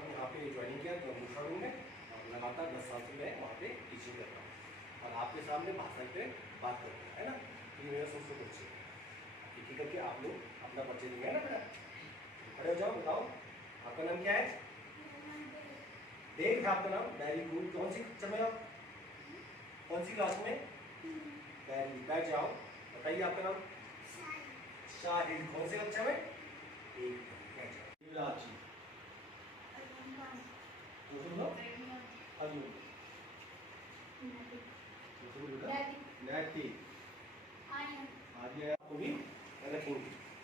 हम यहाँ पे ज्वाइनिंग किया दूसरा रूम में, और लगातार 10 साल से मैं वहाँ पे टीचिंग करता हूँ और आपके सामने भाषा पे बात करते हैं, है ना। तो ये मेरा सबसे अच्छे एक एक करके आप लोग अपना परिचय देंगे, है ना बेटा। खड़े हो जाओ, बताओ आपका नाम क्या है। देव है आपका नाम, वेरी गुड। कौन सी कक्षा में आप, कौन सी क्लास में। वेरी, बैठ जाओ। बताइए आपका नाम। शाहिद, कौन से कक्षा में। एक, बैठ जाओ। इलाची,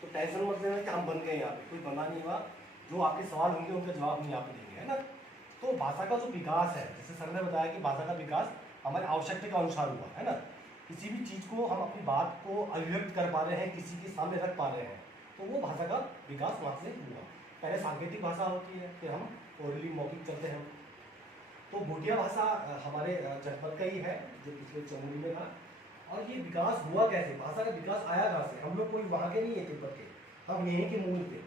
तो टेंशन मत लेना कि हम बन गए यहाँ पे, कोई बना नहीं हुआ। जो आपके सवाल होंगे उनका जवाब हम यहाँ पे देंगे, है ना। तो भाषा का जो विकास है, जैसे सर ने बताया कि भाषा का विकास हमारे आवश्यकता के अनुसार हुआ, है ना। किसी भी चीज़ को हम अपनी बात को अभिव्यक्त कर पा रहे हैं, किसी के सामने रख पा रहे हैं, तो वो भाषा का विकास वहाँ से हुआ। पहले सांकेतिक भाषा होती है, फिर हम ओरली मौखिक करते हैं। तो भूटिया भाषा हमारे जनपद का ही है, जो पिछले चमोली में था। और ये विकास हुआ कैसे, भाषा का विकास आया कहाँ से। हम लोग कोई वहाँ के नहीं है तिब्बत के, हम यहीं के मूल थे।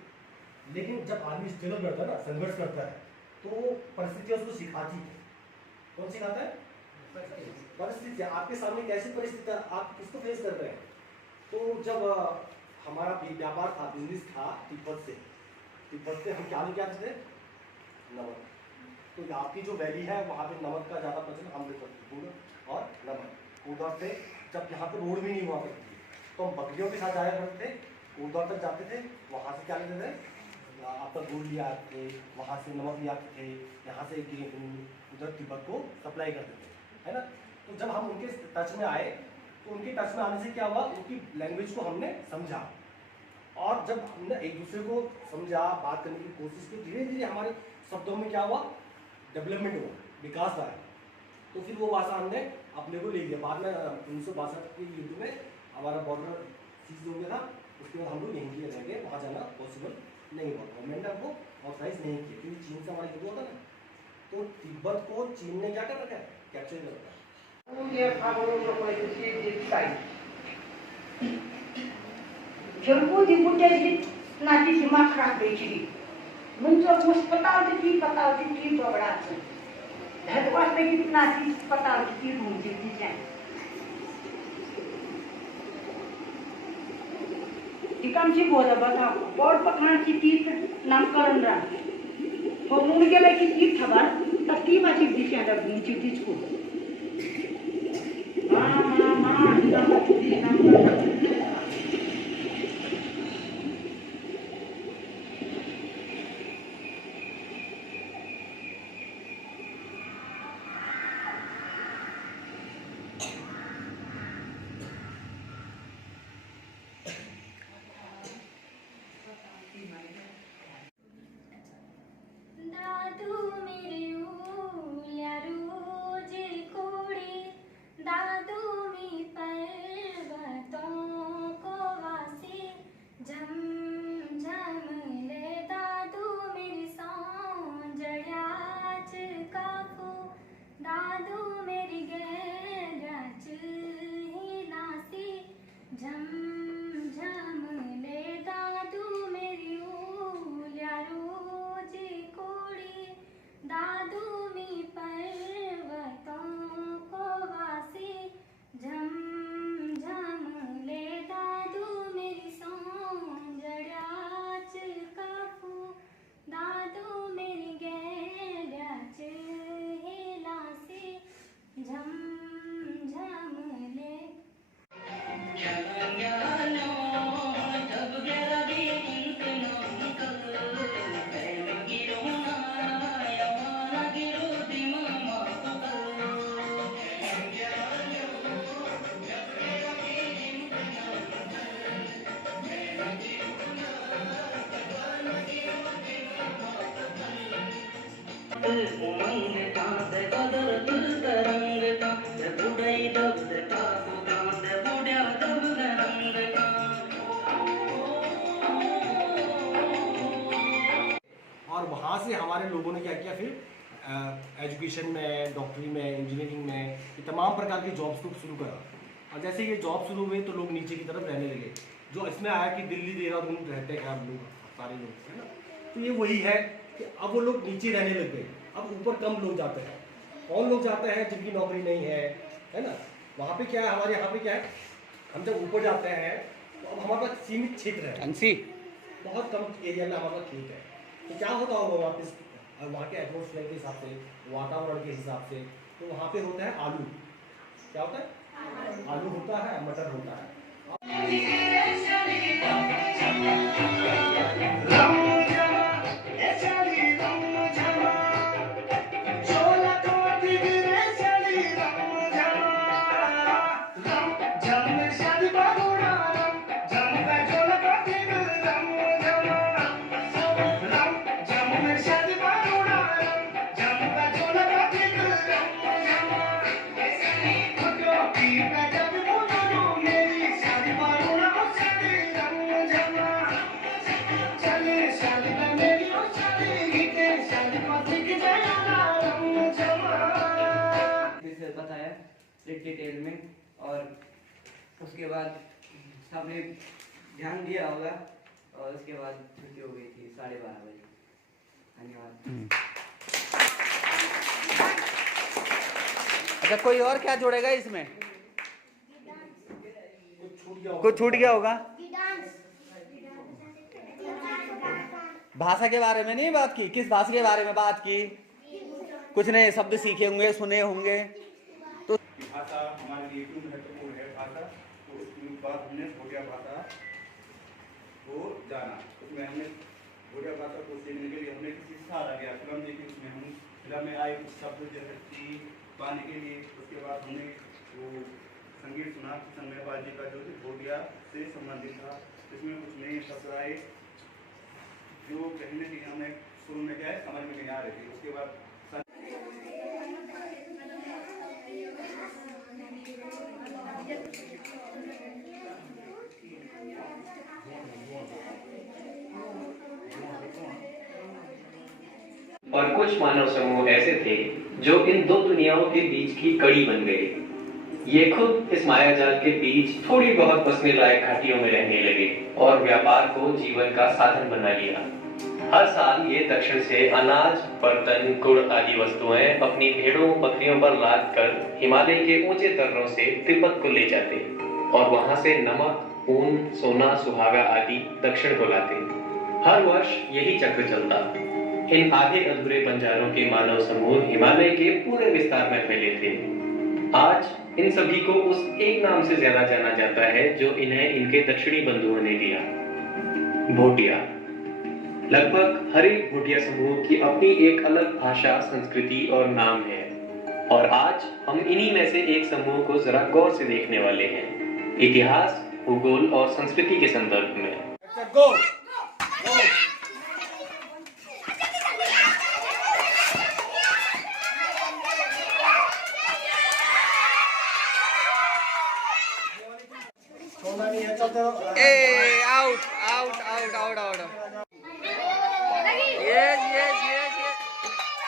लेकिन जब आदमी स्ट्रगल करता है ना, संघर्ष करता है, तो परिस्थितियाँ उसको सिखाती है। कौन सिखाता है। परिस्थितियाँ। आपके सामने कैसी परिस्थितियाँ, आप किसको फेस कर रहे हैं। तो जब हमारा व्यापार था, बिजनेस था तिब्बत से हम क्या लेके आते थे, नमक। तो आपकी जो वैली है वहाँ पे नमक का ज़्यादा प्रचलन, गुड़ और नमक। उधर से जब यहाँ पे रोड भी नहीं हुआ करती थी, तो हम बकरियों के साथ जाया करते थे, उधर तक जाते थे, वहाँ से क्या लेते थे, आपका गुड़ ले आते थे, वहाँ से नमक ले आते थे, यहाँ से गेहूँ उधर तिब्बत को सप्लाई करते थे, है ना। तो जब हम उनके टच में आए, तो उनके टच में आने से क्या हुआ, उनकी लैंग्वेज को हमने समझा, और जब हमने एक दूसरे को समझा, बात करने की कोशिश की, धीरे धीरे हमारे शब्दों में क्या हुआ, डेवलपमेंट हुआ, विकास आया। तो फिर वो भाषा हमने अपने को ले लिया। बाद में 1962 के युद्ध में हमारा बॉर्डर सीज हो गया था, उसके बाद हम लोग यहीं के रह गए, वहाँ जाना पॉसिबल नहीं हुआ। गवर्नमेंट ने हमको ऑथराइज नहीं किया, क्योंकि चीन से हमारा युद्ध होता ना। तो तिब्बत को चीन ने क्या कर रखा है, कैप्चर कर रखा है। Jemput ibu jadi nanti dimakan begini. Muncul hospital jadi patal jadi berat. Dan waktu begini nanti patal jadi muncul jadi. Ikam si bola bata, board pakna si tit namkaran ra. Pemuda lagi tit thabar, tapi masih di sini ada muncul ditku. Mama, kita di namkaran. और वहाँ से हमारे लोगों ने क्या किया, फिर education में, डॉक्टरी में, इंजीनियरिंग में, ये तमाम प्रकार की जॉब्स को शुरू करा। और जैसे ये जॉब शुरू हुए तो लोग नीचे की तरफ रहने लगे। जो इसमें आया कि दिल्ली देहरादून रहते हैं हम लोग, सारे लोग, है ना। तो ये वही है कि अब वो लोग नीचे रहने लग गए, अब ऊपर कम लोग जाते हैं। कौन लोग जाते हैं? जिनकी नौकरी नहीं है ना। वहाँ पे क्या है, हमारे यहाँ पे क्या है, हम जब ऊपर जाते हैं तो अब हमारे पास सीमित क्षेत्र है, बहुत कम एरिया में हमारे पास खेत है। तो क्या होता होगा वापस वहाँ के एटमोसफेयर के हिसाब से, वातावरण के हिसाब से, तो वहाँ पे होता है आलू। क्या होता है? आलू होता है, मटर होता है। बताया डिटेल में, और उसके बाद सबने ध्यान दिया होगा, और उसके बाद छुट्टी हो गई थी 12:30 बजे। धन्यवाद। अच्छा, कोई और क्या जोड़ेगा इसमें? कुछ छूट गया होगा? भाषा के बारे में नहीं बात की? किस भाषा के बारे में बात की? कुछ नए शब्द सीखे होंगे, सुने होंगे। तो भाषा हमारे लिए क्यों महत्वपूर्ण है भाषा, तो उसके बाद हमने भोटिया भाषा को जाना। उसमें हमने भोटिया भाषा को सीखने के लिए हमने किसी सहारा लिया, फिल्म देखी, उसमें हम फिल्म में आए कुछ शब्द जैसे कि पाने के लिए। उसके बाद हमने वो संगीत सुना, संगमेवाल जी का जो भोटिया से संबंधित था। इसमें कुछ नए शब्द आए जो कहीं न कहीं हमें शुरू में क्या है समझ में नहीं आ रही थी। उसके बाद और कुछ मानव समूह ऐसे थे जो इन दो दुनियाओं के बीच की कड़ी बन गए। ये खुद इस मायाजाल के बीच थोड़ी बहुत बसने लायक घाटियों में रहने लगे और व्यापार को जीवन का साधन बना लिया। हर साल ये दक्षिण से अनाज, बर्तन, गुड़ आदि वस्तुएं अपनी भेड़ों बकरियों पर लाद कर हिमालय के ऊंचे दर्रों से तिब्बत को ले जाते और वहां से नमक, ऊन, सोना, सुहागा आदि दक्षिण को लाते। हर वर्ष यही चक्र चलता। इन आधे अधूरे बंजारों के मानव समूह हिमालय के पूरे विस्तार में फैले थे। आज इन सभी को उस एक नाम से ज्यादा जाना जाता है जो इन्हें इनके दक्षिणी बंधुओं ने दिया, भोटिया। लगभग हर एक भोटिया समूह की अपनी एक अलग भाषा, संस्कृति और नाम है, और आज हम इन्हीं में से एक समूह को जरा गौर से देखने वाले हैं, इतिहास, भूगोल और संस्कृति के संदर्भ में। छोड़ना नहीं है, चल चलो। ए out out out out out. Yes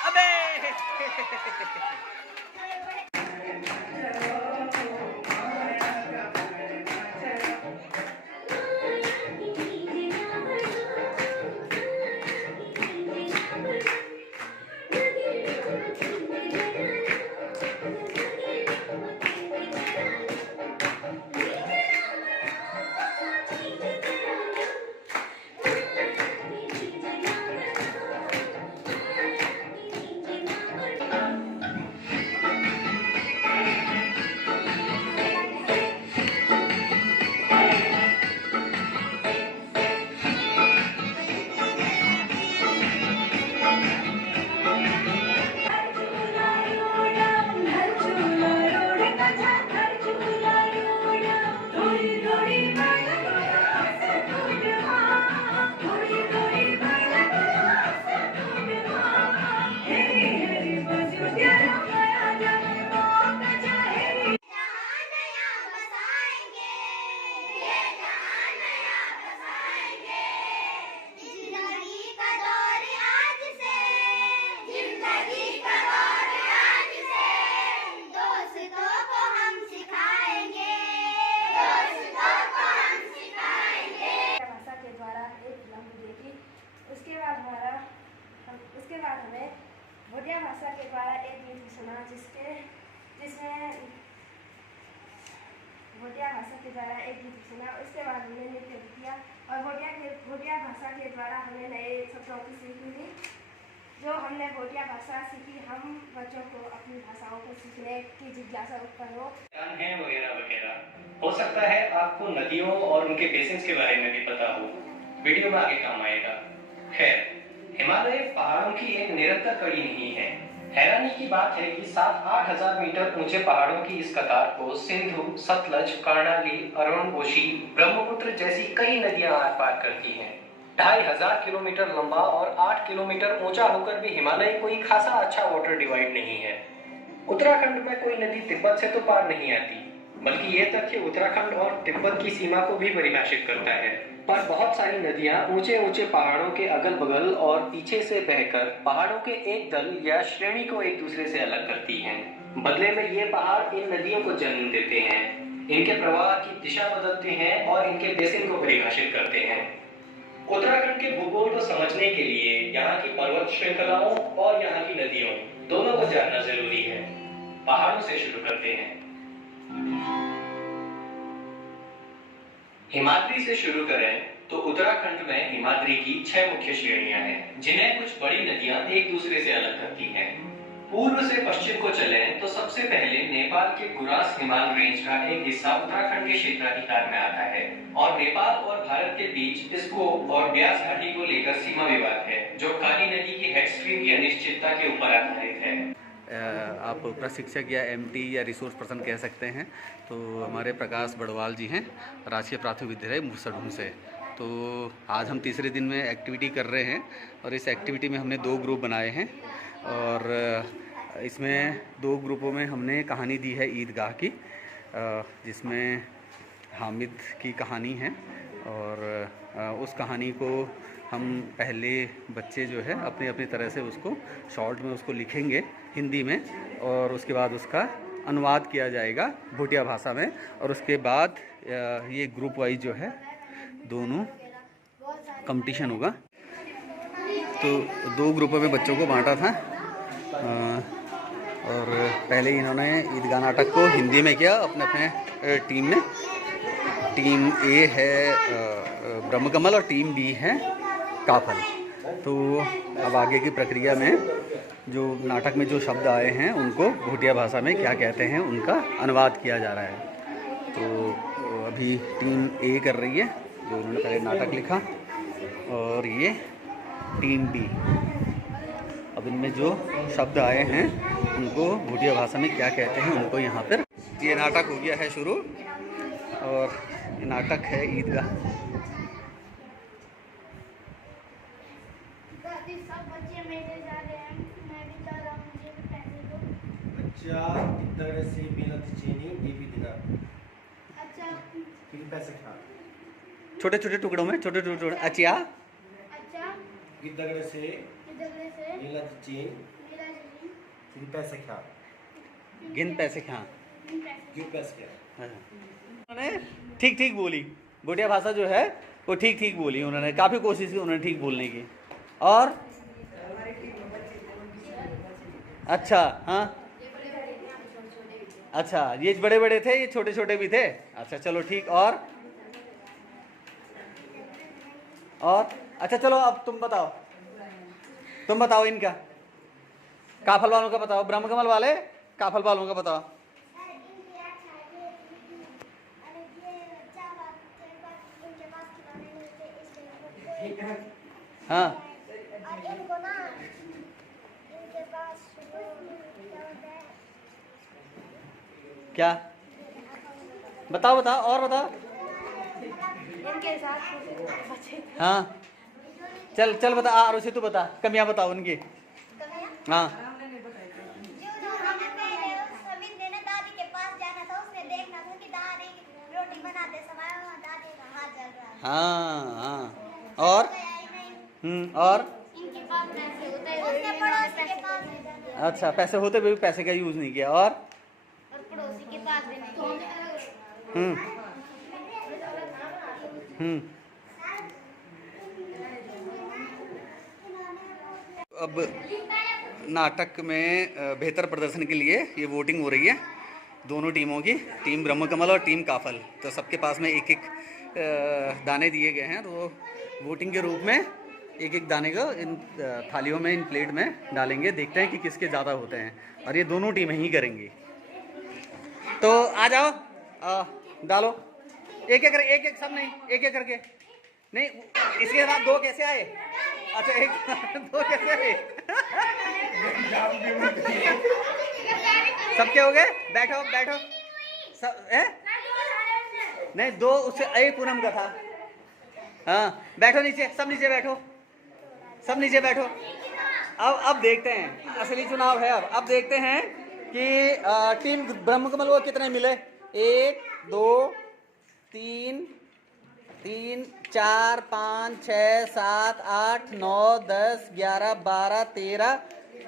अबे भोटिया भाषा के द्वारा एक गीत सुना जिसमें भोटिया भाषा के द्वारा एक गीत सुना। उसके बाद हमने नृत्य किया और भोटिया भाषा के द्वारा हमें नए शब्दों की सीख मिली। जो हमने भोटिया भाषा सीखी, हम बच्चों को अपनी भाषाओं को सीखने की जिज्ञासा उत्पन्न हो। है वगैरह वगैरह। हो सकता है आपको नदियों और उनके बेसिन्स के बारे में भी पता हो, वीडियो में आगे काम आएगा। खैर, हिमालय पहाड़ों की एक निरंतर कड़ी नहीं है। हैरानी की बात है कि 7-8 हजार मीटर ऊंचे पहाड़ों की इस कतार को सिंधु, सतलज, कर्णाली, अरुणकोशी, ब्रह्मपुत्र जैसी कई नदियां आर पार करती हैं। 2500 किलोमीटर लंबा और 8 किलोमीटर ऊंचा होकर भी हिमालय कोई खासा अच्छा वाटर डिवाइड नहीं है। उत्तराखंड में कोई नदी तिब्बत से तो पार नहीं आती, बल्कि ये तथ्य उत्तराखंड और तिब्बत की सीमा को भी परिभाषित करता है। पर बहुत सारी नदियां ऊंचे ऊंचे पहाड़ों के अगल बगल और पीछे से बहकर पहाड़ों के एक दल या श्रेणी को एक दूसरे से अलग करती हैं। बदले में ये पहाड़ इन नदियों को जन्म देते हैं, इनके प्रवाह की दिशा बदलते हैं और इनके बेसिन को परिभाषित करते हैं। उत्तराखंड के भूगोल को समझने के लिए यहाँ की पर्वत श्रृंखलाओं और यहाँ की नदियों दोनों को जानना जरूरी है। पहाड़ों से शुरू करते हैं। हिमाद्री से शुरू करें तो उत्तराखंड में हिमाद्री की 6 मुख्य श्रेणियां हैं, जिन्हें कुछ बड़ी नदियां एक दूसरे से अलग करती हैं। पूर्व से पश्चिम को चलें तो सबसे पहले नेपाल के गुरास हिमाल रेंज का एक हिस्सा उत्तराखंड के क्षेत्राधिकार में आता है और नेपाल और भारत के बीच इसको और ब्यास घाटी को लेकर सीमा विवाद है, जो काली नदी की हेड स्ट्रीम की अनिश्चितता के ऊपर आधारित है। आप प्रशिक्षक या एमटी या रिसोर्स पर्सन कह सकते हैं। तो हमारे प्रकाश बड़वाल जी हैं, राजकीय प्राथमिक विद्यालय मूसड़ूम से। तो आज हम तीसरे दिन में एक्टिविटी कर रहे हैं और इस एक्टिविटी में हमने 2 ग्रुप बनाए हैं और इसमें 2 ग्रुपों में हमने कहानी दी है ईदगाह की, जिसमें हामिद की कहानी है और उस कहानी को हम पहले बच्चे जो है अपनी अपनी तरह से उसको शॉर्ट में उसको लिखेंगे हिंदी में और उसके बाद उसका अनुवाद किया जाएगा भोटिया भाषा में और उसके बाद ये ग्रुप वाइज जो है दोनों कंपटीशन होगा। तो 2 ग्रुपों में बच्चों को बांटा था और पहले इन्होंने ईदगाह नाटक को हिंदी में किया अपने अपने टीम में। टीम ए है ब्रह्मकमल और टीम बी है काफल। तो अब आगे की प्रक्रिया में जो नाटक में जो शब्द आए हैं उनको भोटिया भाषा में क्या कहते हैं उनका अनुवाद किया जा रहा है। तो अभी टीम ए कर रही है, जो उन्होंने पहले नाटक लिखा, और ये टीम बी। अब इनमें जो शब्द आए हैं उनको भोटिया भाषा में क्या कहते हैं उनको यहाँ पर। ये नाटक हो गया है शुरू और ये नाटक है ईदगाह। अच्छा, इधर से बिनत चीनी डीपी दिना। अच्छा, फिर पैसे खा। छोटे छोटे टुकड़ों में छोटे छोटे टुकड़े। अच्छा, इधर से बिनत चीन फिर पैसे खा। गिन पैसे खा। क्यों पैसे खा? उन्होंने ठीक ठीक बोली, भोटिया भाषा जो है वो ठीक ठीक बोली। उन्होंने काफ़ी कोशिश की उन्होंने ठीक बोलने की। और अच्छा, हाँ, अच्छा, ये बड़े बड़े थे, ये छोटे छोटे भी थे। अच्छा चलो ठीक। और अच्छा चलो अब तुम बताओ इनका, काफल वालों का बताओ, ब्रह्मकमल वाले काफल वालों का बताओ। हाँ, क्या बताओ और बताओ। इनके साथ हाँ चल बता। आरुषि तू बता, कमियां बताओ उनकी। हाँ, हाँ, और अच्छा, पैसे होते हुए भी पैसे का यूज नहीं किया। और पड़ोसी के पास भी नहीं। अब नाटक में बेहतर प्रदर्शन के लिए ये वोटिंग हो रही है दोनों टीमों की, टीम ब्रह्मकमल और टीम काफल। तो सबके पास में एक एक दाने दिए गए हैं, तो वोटिंग के रूप में एक एक दाने को इन थालियों में, इन प्लेट में डालेंगे। देखते हैं कि किसके ज़्यादा होते हैं, और ये दोनों टीमें ही करेंगी। तो आ जाओ, डालो एक एक करके, एक सब नहीं, एक एक करके नहीं। इसके बाद दो कैसे आए? अच्छा एक दो कैसे आए? सबके हो गए? बैठो बैठो सब है? नहीं दो उससे एक पूनम का था। हाँ बैठो नीचे, सब नीचे बैठो, सब नीचे बैठो। अब देखते हैं असली चुनाव है। अब देखते हैं कि टीम ब्रह्मकमल को कितने मिले। 1 2 3 3 4 5 6 7 8 9 10 11 12 13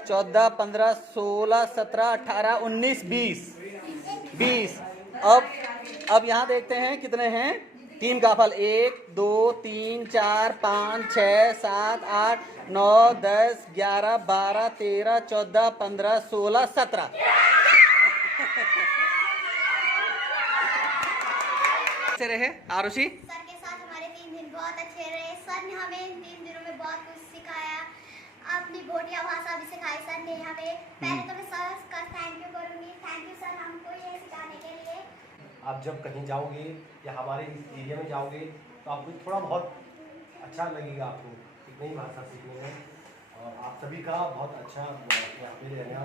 14 15 16 17 18 19 20। अब यहाँ देखते हैं कितने हैं टीम काफल। 1 2 3 4 5 6 7 8 9 10 11 12 13 14 15 16 17। अच्छे रहे आरुषि? सर के साथ हमारे 3 दिन बहुत अच्छे रहे। सर ने हमें इन 3 दिनों में बहुत कुछ सिखाया, अपनी भोटिया भाषा भी सिखाई सर ने हमें। पहले तो मैं सर का थैंक यू करूँगी। थैंक यू सर हमको ये सिखाने के लिए। आप जब कहीं जाओगे या हमारे इस एरिया में जाओगे तो आपको थोड़ा बहुत अच्छा लगेगा, आपको एक नई भाषा सीखने में। और आप सभी का बहुत अच्छा यहाँ पे रहना,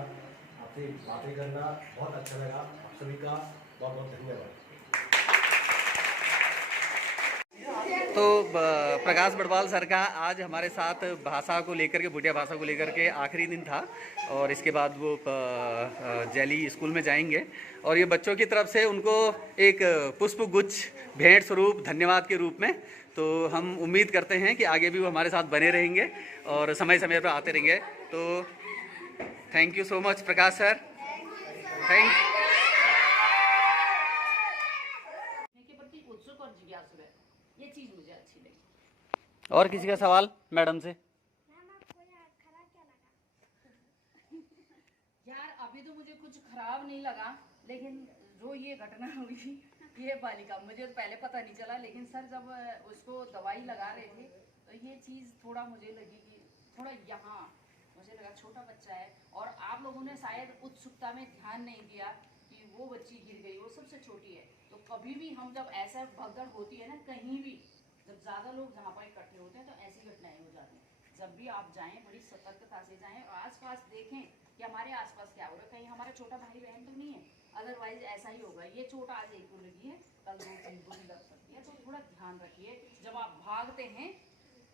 आपसे बातें करना बहुत अच्छा लगा। आप सभी का बहुत बहुत धन्यवाद। तो प्रकाश बड़वाल सर का आज हमारे साथ भाषा को लेकर के, भूटिया भाषा को लेकर के आखिरी दिन था, और इसके बाद वो जैली स्कूल में जाएंगे, और ये बच्चों की तरफ से उनको एक पुष्प गुच्छ भेंट स्वरूप धन्यवाद के रूप में। तो हम उम्मीद करते हैं कि आगे भी वो हमारे साथ बने रहेंगे और समय समय पर आते रहेंगे। तो thank you so much Prakash sir, thank. उत्सुक और जिज्ञासु है, ये चीज मुझे अच्छी लगी। और किसी का सवाल मैडम से? यार अभी तो मुझे कुछ खराब नहीं लगा, लेकिन जो ये घटना हुई थी ये बालिका, मुझे तो पहले पता नहीं चला, लेकिन सर जब उसको दवाई लगा रहे थे तो ये चीज़ थोड़ा मुझे लगी कि थोड़ा यहाँ मुझे लगा छोटा बच्चा है, और आप लोगों ने शायद उत्सुकता में ध्यान नहीं दिया कि वो बच्ची गिर गई, वो सबसे छोटी है। तो कभी भी हम जब ऐसा भगदड़ होती है ना कहीं भी, जब ज़्यादा लोग जहाँ पर इकट्ठे होते हैं तो ऐसी घटनाएं हो जाती हैं। जब भी आप जाएं बड़ी सतर्कता से जाएं और आसपास देखें कि हमारे आसपास क्या हो रहा है, कहीं हमारा छोटा भाई बहन तो नहीं है, अदरवाइज ऐसा ही होगा। ये चोट आज एक को लगी है, कल 2-3 को भी लग सकती है, तो थोड़ा ध्यान रखिए। जब आप भागते हैं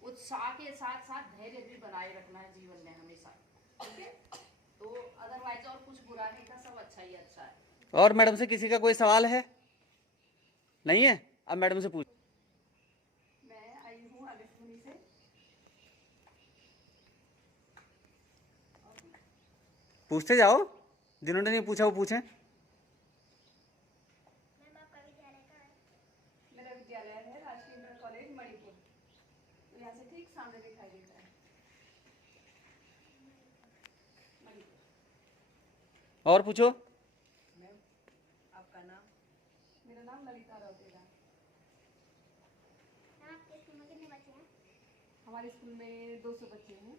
उत्साह के साथ साथ धैर्य भी बनाए रखना है जीवन में हमेशा, ठीक है? तो अदरवाइज और कुछ बुरा नहीं था, सब अच्छा ही अच्छा है। और मैडम से किसी का कोई सवाल है? नहीं है? अब मैडम से पूछ। मैं आई हूँ आलिपुर से। पूछते जाओ, जिन्होंने नहीं पूछा वो पूछें। मेरा विद्यालय है राजकीय इंटर कॉलेज मणिपुर, तो यहाँ से ठीक सामने दिखाई देता है मणिपुर। और पूछो। आपका नाम? मेरा नाम ललिता रौतेला। आपके स्कूल में कितने बच्चे हैं? हमारे स्कूल में 200 बच्चे हैं।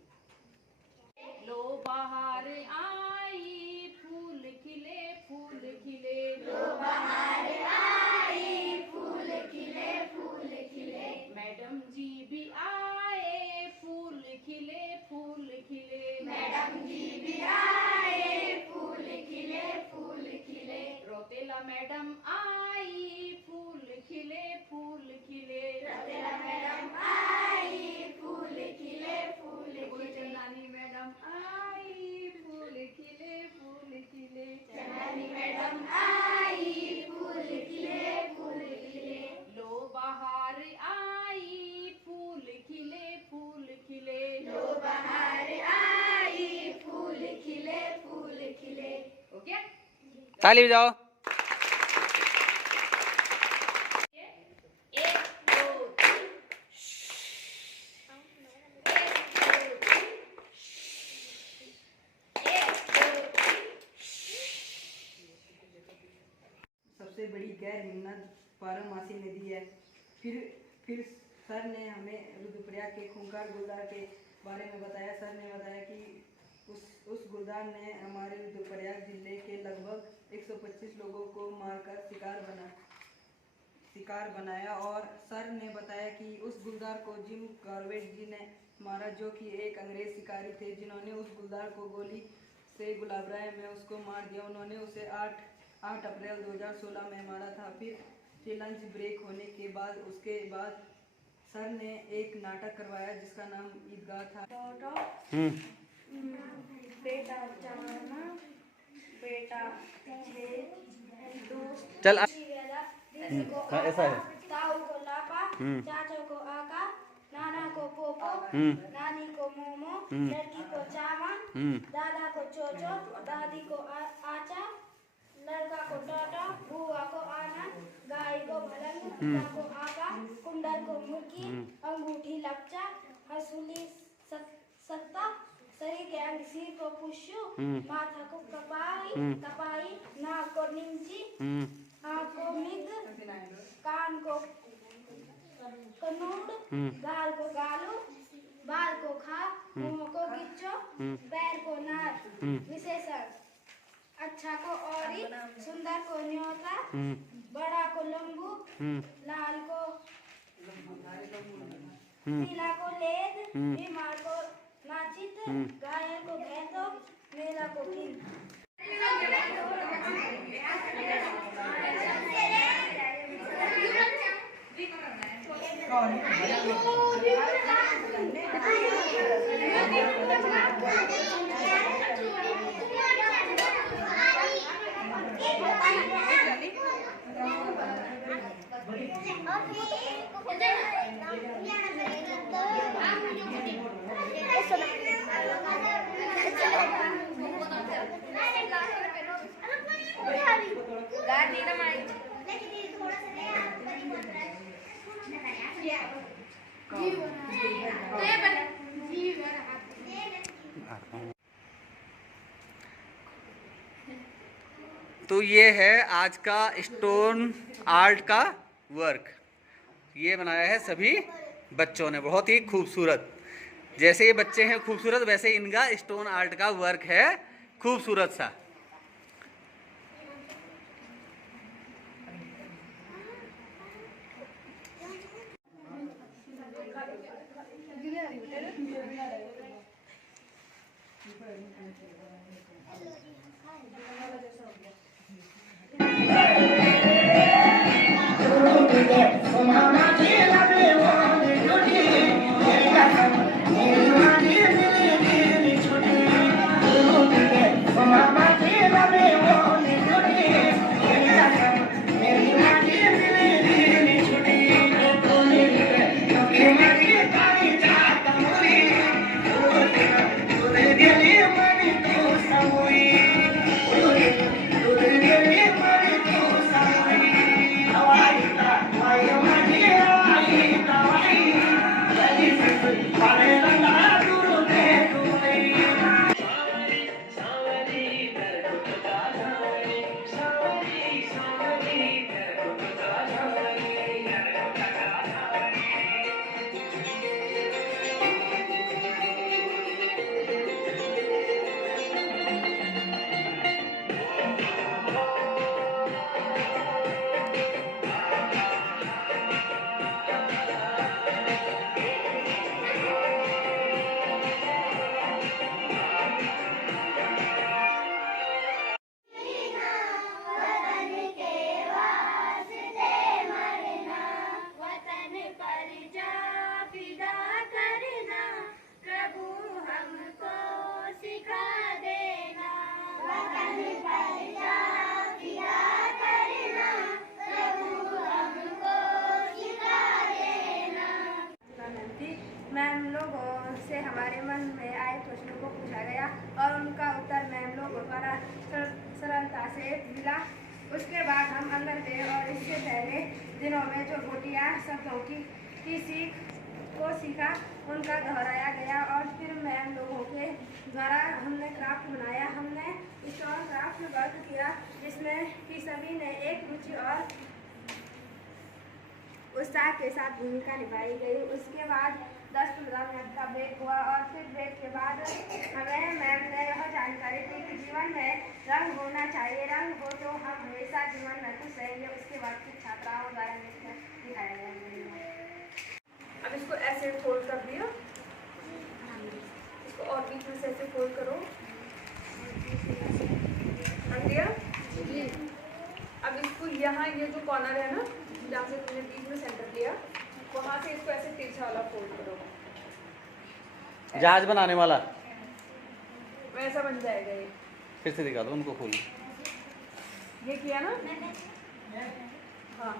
लो बाहर आई फूल खिले फूल खिले, लो बाहर आई फूल खिले फूल खिले, मैडम जी भी आए फूल खिले फूल खिले, मैडम जी भी आए फूल खिले फूल खिले, रौतेला मैडम आई फूल खिले फूल खिले, रौतेला मैडम आई फूल खिले फूल खिले, चंदानी मैडम आई फूल खिले फूल खिले, चंदानी मैडम आई फूल खिले फूल खिले, लो बाहर आई फूल खिले फूल खिले, लो बाहर आई फूल खिले फूल खिले। ओके, ताली बजाओ। सबसे बड़ी गैर हिम्मत पारमासी ने दी है। फिर सर ने हमें रुद्रप्रयाग के खूंखार गुलदार के बारे में बताया। सर ने बताया कि उस गुलदार ने हमारे रुद्रप्रयाग जिले के लगभग 125 लोगों को मारकर शिकार बनाया। और सर ने बताया कि उस गुलदार को जिम कॉर्बेट जी ने मारा, जो कि एक अंग्रेज शिकारी थे, जिन्होंने उस गुलदार को गोली से गुलाबराय में उसको मार दिया। उन्होंने उसे 8 अप्रैल 2016 में मारा था। फिर लंच ब्रेक होने के बाद उसके बाद सर ने एक नाटक करवाया जिसका नाम ईदगाह था। बेटा जाना बेटा चल ऐसा है। ताऊ को लापा, चाचा को आका, नाना को पोपो, नानी को मोमो, लड़की को चावन, दादा को चोचो, दादी को आचा, लड़का को टाटा, बुआ को आनंद, गाय को भलंग, कुत्ता को आका, कुंडल को मुर्गी, अंगूठी लपचा, हसूली सत्ता, शरीर के अंग सिर को पुष्यु, माथा को कपाई, नाक को निमची, आँख को मिग, कान को कनूड, गाल को गालू, बाल को खा, मुंह को गिच्चो, पैर को नार। विशेषण: अच्छा को औरी, सुंदर को न्योता, बड़ा को लंबू, लाल को पीला को लेद, बीमार को नाचित, घायल को घैतो, मेला को किन। तो ये है आज का स्टोन आर्ट का वर्क। ये बनाया है सभी बच्चों ने, बहुत ही खूबसूरत। जैसे ये बच्चे हैं खूबसूरत, वैसे इनका स्टोन आर्ट का वर्क है खूबसूरत सा। मैम लोगों से हमारे मन में आए प्रश्नों को पूछा गया और उनका उत्तर मैम लोगों द्वारा सरलता से मिला। उसके बाद हम अंदर गए और इससे पहले दिनों में जो भोटिया शब्दों की सीख को सीखा उनका दोहराया गया और फिर मैम लोगों के द्वारा हमने क्राफ्ट बनाया। हमने स्टोन क्राफ्ट वर्क किया, जिसमें कि सभी ने एक रुचि और उत्साह के साथ भूमिका निभाई गई। उसके बाद 10-15 मिनट का ब्रेक हुआ और फिर ब्रेक के बाद हमें मैम ने यह जानकारी दी कि जीवन में रंग होना चाहिए, रंग हो तो हम हमेशा जीवन में खुश रहेंगे। उसके बाद फिर छात्राओं द्वारा नृत्य दिखाया गया। अब इसको ऐसे फोल्ड कर दिया, इसको और बीच में से ऐसे फोल्ड करो, रख दिया। अब इसको यहाँ ये जो कॉर्नर है ना, जहाँ से तुमने बीच में सेंटर लिया, वहाँ से इसको ऐसे तिरछा वाला फोल्ड करो, जहाज बनाने वाला वैसा बन जाएगा ये। फिर से दिखा दो उनको खोल। ये किया ना? हाँ,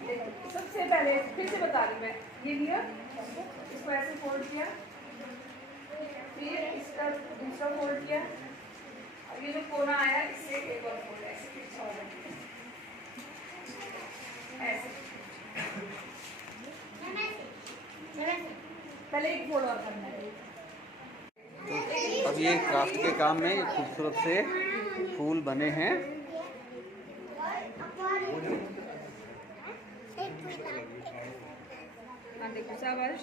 देखो सबसे पहले फिर से बता रही मैं, ये लिया, इसको ऐसे फोल्ड किया, फिर इसका दूसरा फोल्ड किया, और ये जो कोना आया इससे एक और फोल्ड ऐसे तिरछा वाला ऐसे। पहले एक फोल्ड और करना है। तो अब ये क्राफ्ट के काम में खूबसूरत से फूल बने हैं। हाँ देखो शाबाश।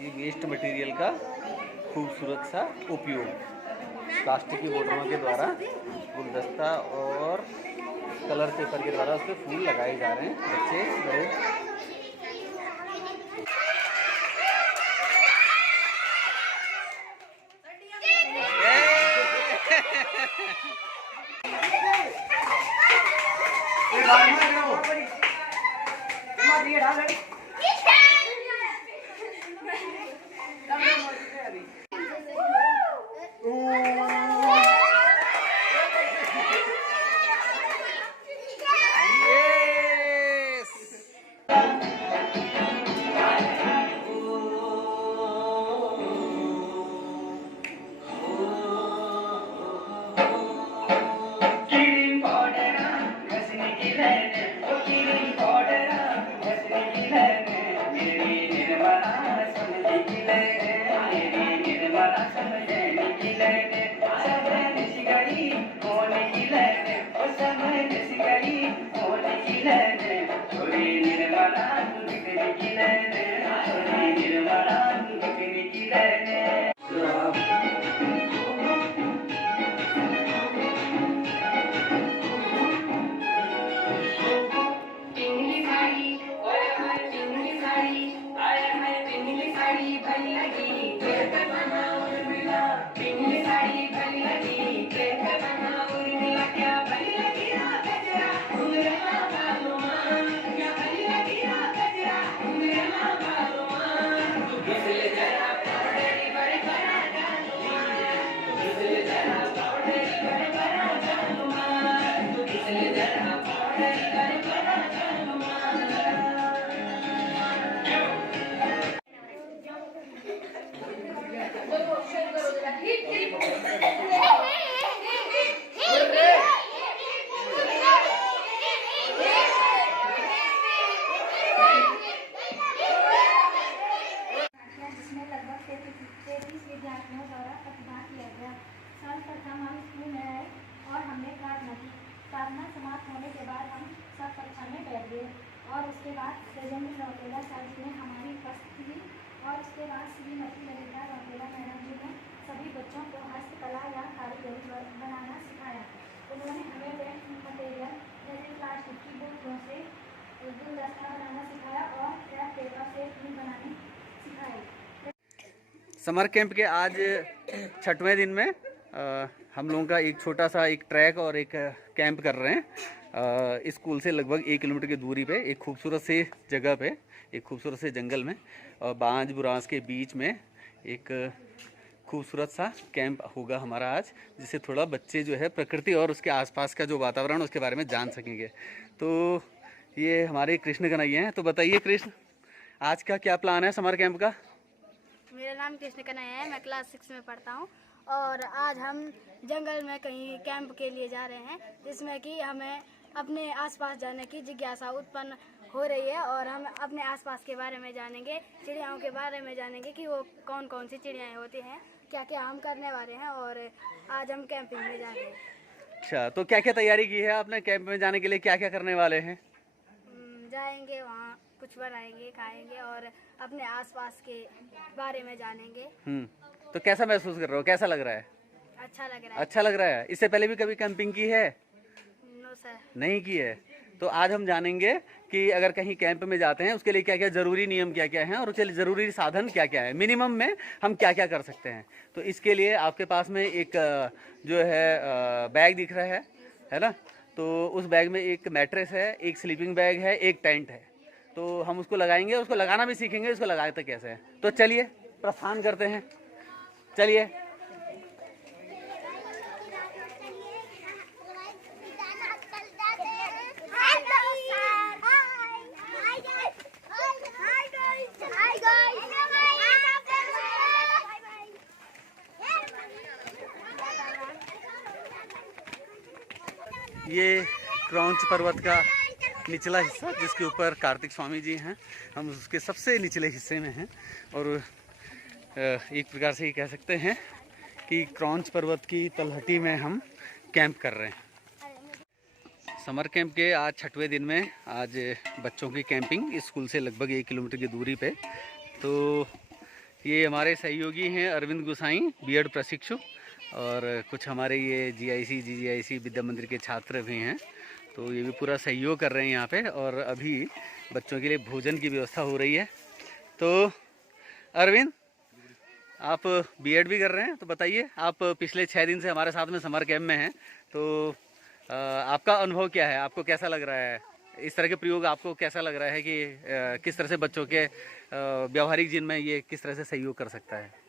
ये वेस्ट मटेरियल का खूबसूरत सा उपयोग प्लास्टिक की बोतलों के द्वारा गुलदस्ता और कलर पेपर के द्वारा उस पर फूल लगाए जा रहे हैं। बच्चे बड़े प्रार्थना समाप्त होने के बाद हम सब कक्षा में बैठ गए और उसके बाद तेजेंद्र रौतेला सर जी ने हमारी उपस्थिति दी और उसके बाद श्रीमती ललिता रौतेला मैडम जी ने सभी बच्चों को हस्तकला या कारीगरी बनाना सिखाया। उन्होंने हमें वेस्ट मटेरियल जैसे प्लास्टिक की बोतलों से गुलदस्ता बनाना सिखाया और क्राफ्ट पेपर से फूल बनाने सिखाए। समर कैंप के आज 6वें दिन में हम लोगों का एक छोटा सा एक ट्रैक और एक कैंप कर रहे हैं। स्कूल से लगभग 1 किलोमीटर की दूरी पे एक खूबसूरत से जगह पे, एक खूबसूरत से जंगल में और बांज बुरांस के बीच में एक खूबसूरत सा कैंप होगा हमारा आज, जिससे थोड़ा बच्चे जो है प्रकृति और उसके आसपास का जो वातावरण उसके बारे में जान सकेंगे। तो ये हमारे कृष्ण कन्हैया हैं। तो बताइए कृष्ण, आज का क्या प्लान है समर कैंप का? मेरा नाम कृष्ण कन्हैया है, मैं क्लास 6 में पढ़ता हूँ और आज हम जंगल में कहीं कैंप के लिए जा रहे हैं, जिसमें कि हमें अपने आसपास जाने की जिज्ञासा उत्पन्न हो रही है और हम अपने आसपास के बारे में जानेंगे, चिड़ियाओं के बारे में जानेंगे कि वो कौन कौन सी चिड़ियाएँ होती हैं, क्या क्या हम करने वाले हैं। और आज हम कैंपिंग में जा रहे हैं। अच्छा, तो क्या क्या तैयारी की है आपने कैंप में जाने के लिए, क्या क्या करने वाले हैं? जाएंगे वहाँ, कुछ बनाएंगे, खाएंगे और अपने आसपास के बारे में जानेंगे। तो कैसा महसूस कर रहे हो, कैसा लग रहा है? अच्छा लग रहा है। अच्छा लग रहा है। इससे पहले भी कभी कैंपिंग की है? No sir. नहीं की है। तो आज हम जानेंगे कि अगर कहीं कैंप में जाते हैं उसके लिए क्या क्या ज़रूरी नियम क्या क्या हैं और उसके लिए ज़रूरी साधन क्या क्या है, मिनिमम में हम क्या क्या कर सकते हैं। तो इसके लिए आपके पास में एक जो है बैग दिख रहा है ना। तो उस बैग में एक मैट्रेस है, एक स्लीपिंग बैग है, एक टेंट है। तो हम उसको लगाएंगे, उसको लगाना भी सीखेंगे, उसको लगाते कैसे हैं। तो चलिए प्रस्थान करते हैं, चलिए। ये क्रौंच पर्वत का निचला हिस्सा जिसके ऊपर कार्तिक स्वामी जी हैं, हम उसके सबसे निचले हिस्से में हैं। और एक प्रकार से ये कह सकते हैं कि क्रौंच पर्वत की तलहटी में हम कैंप कर रहे हैं। समर कैंप के आज 6वें दिन में आज बच्चों की कैंपिंग स्कूल से लगभग 1 किलोमीटर की दूरी पे। तो ये हमारे सहयोगी हैं अरविंद गोसाई, बीएड प्रशिक्षु, और कुछ हमारे ये जीआईसी जीजीआईसी विद्या मंदिर के छात्र भी हैं। तो ये भी पूरा सहयोग कर रहे हैं यहाँ पे। और अभी बच्चों के लिए भोजन की व्यवस्था हो रही है। तो अरविंद, आप बीएड भी कर रहे हैं, तो बताइए, आप पिछले 6 दिन से हमारे साथ में समर कैंप में हैं, तो आपका अनुभव क्या है, आपको कैसा लग रहा है? इस तरह के प्रयोग आपको कैसा लग रहा है कि किस तरह से बच्चों के व्यावहारिक जीवन में ये किस तरह से सहयोग कर सकता है?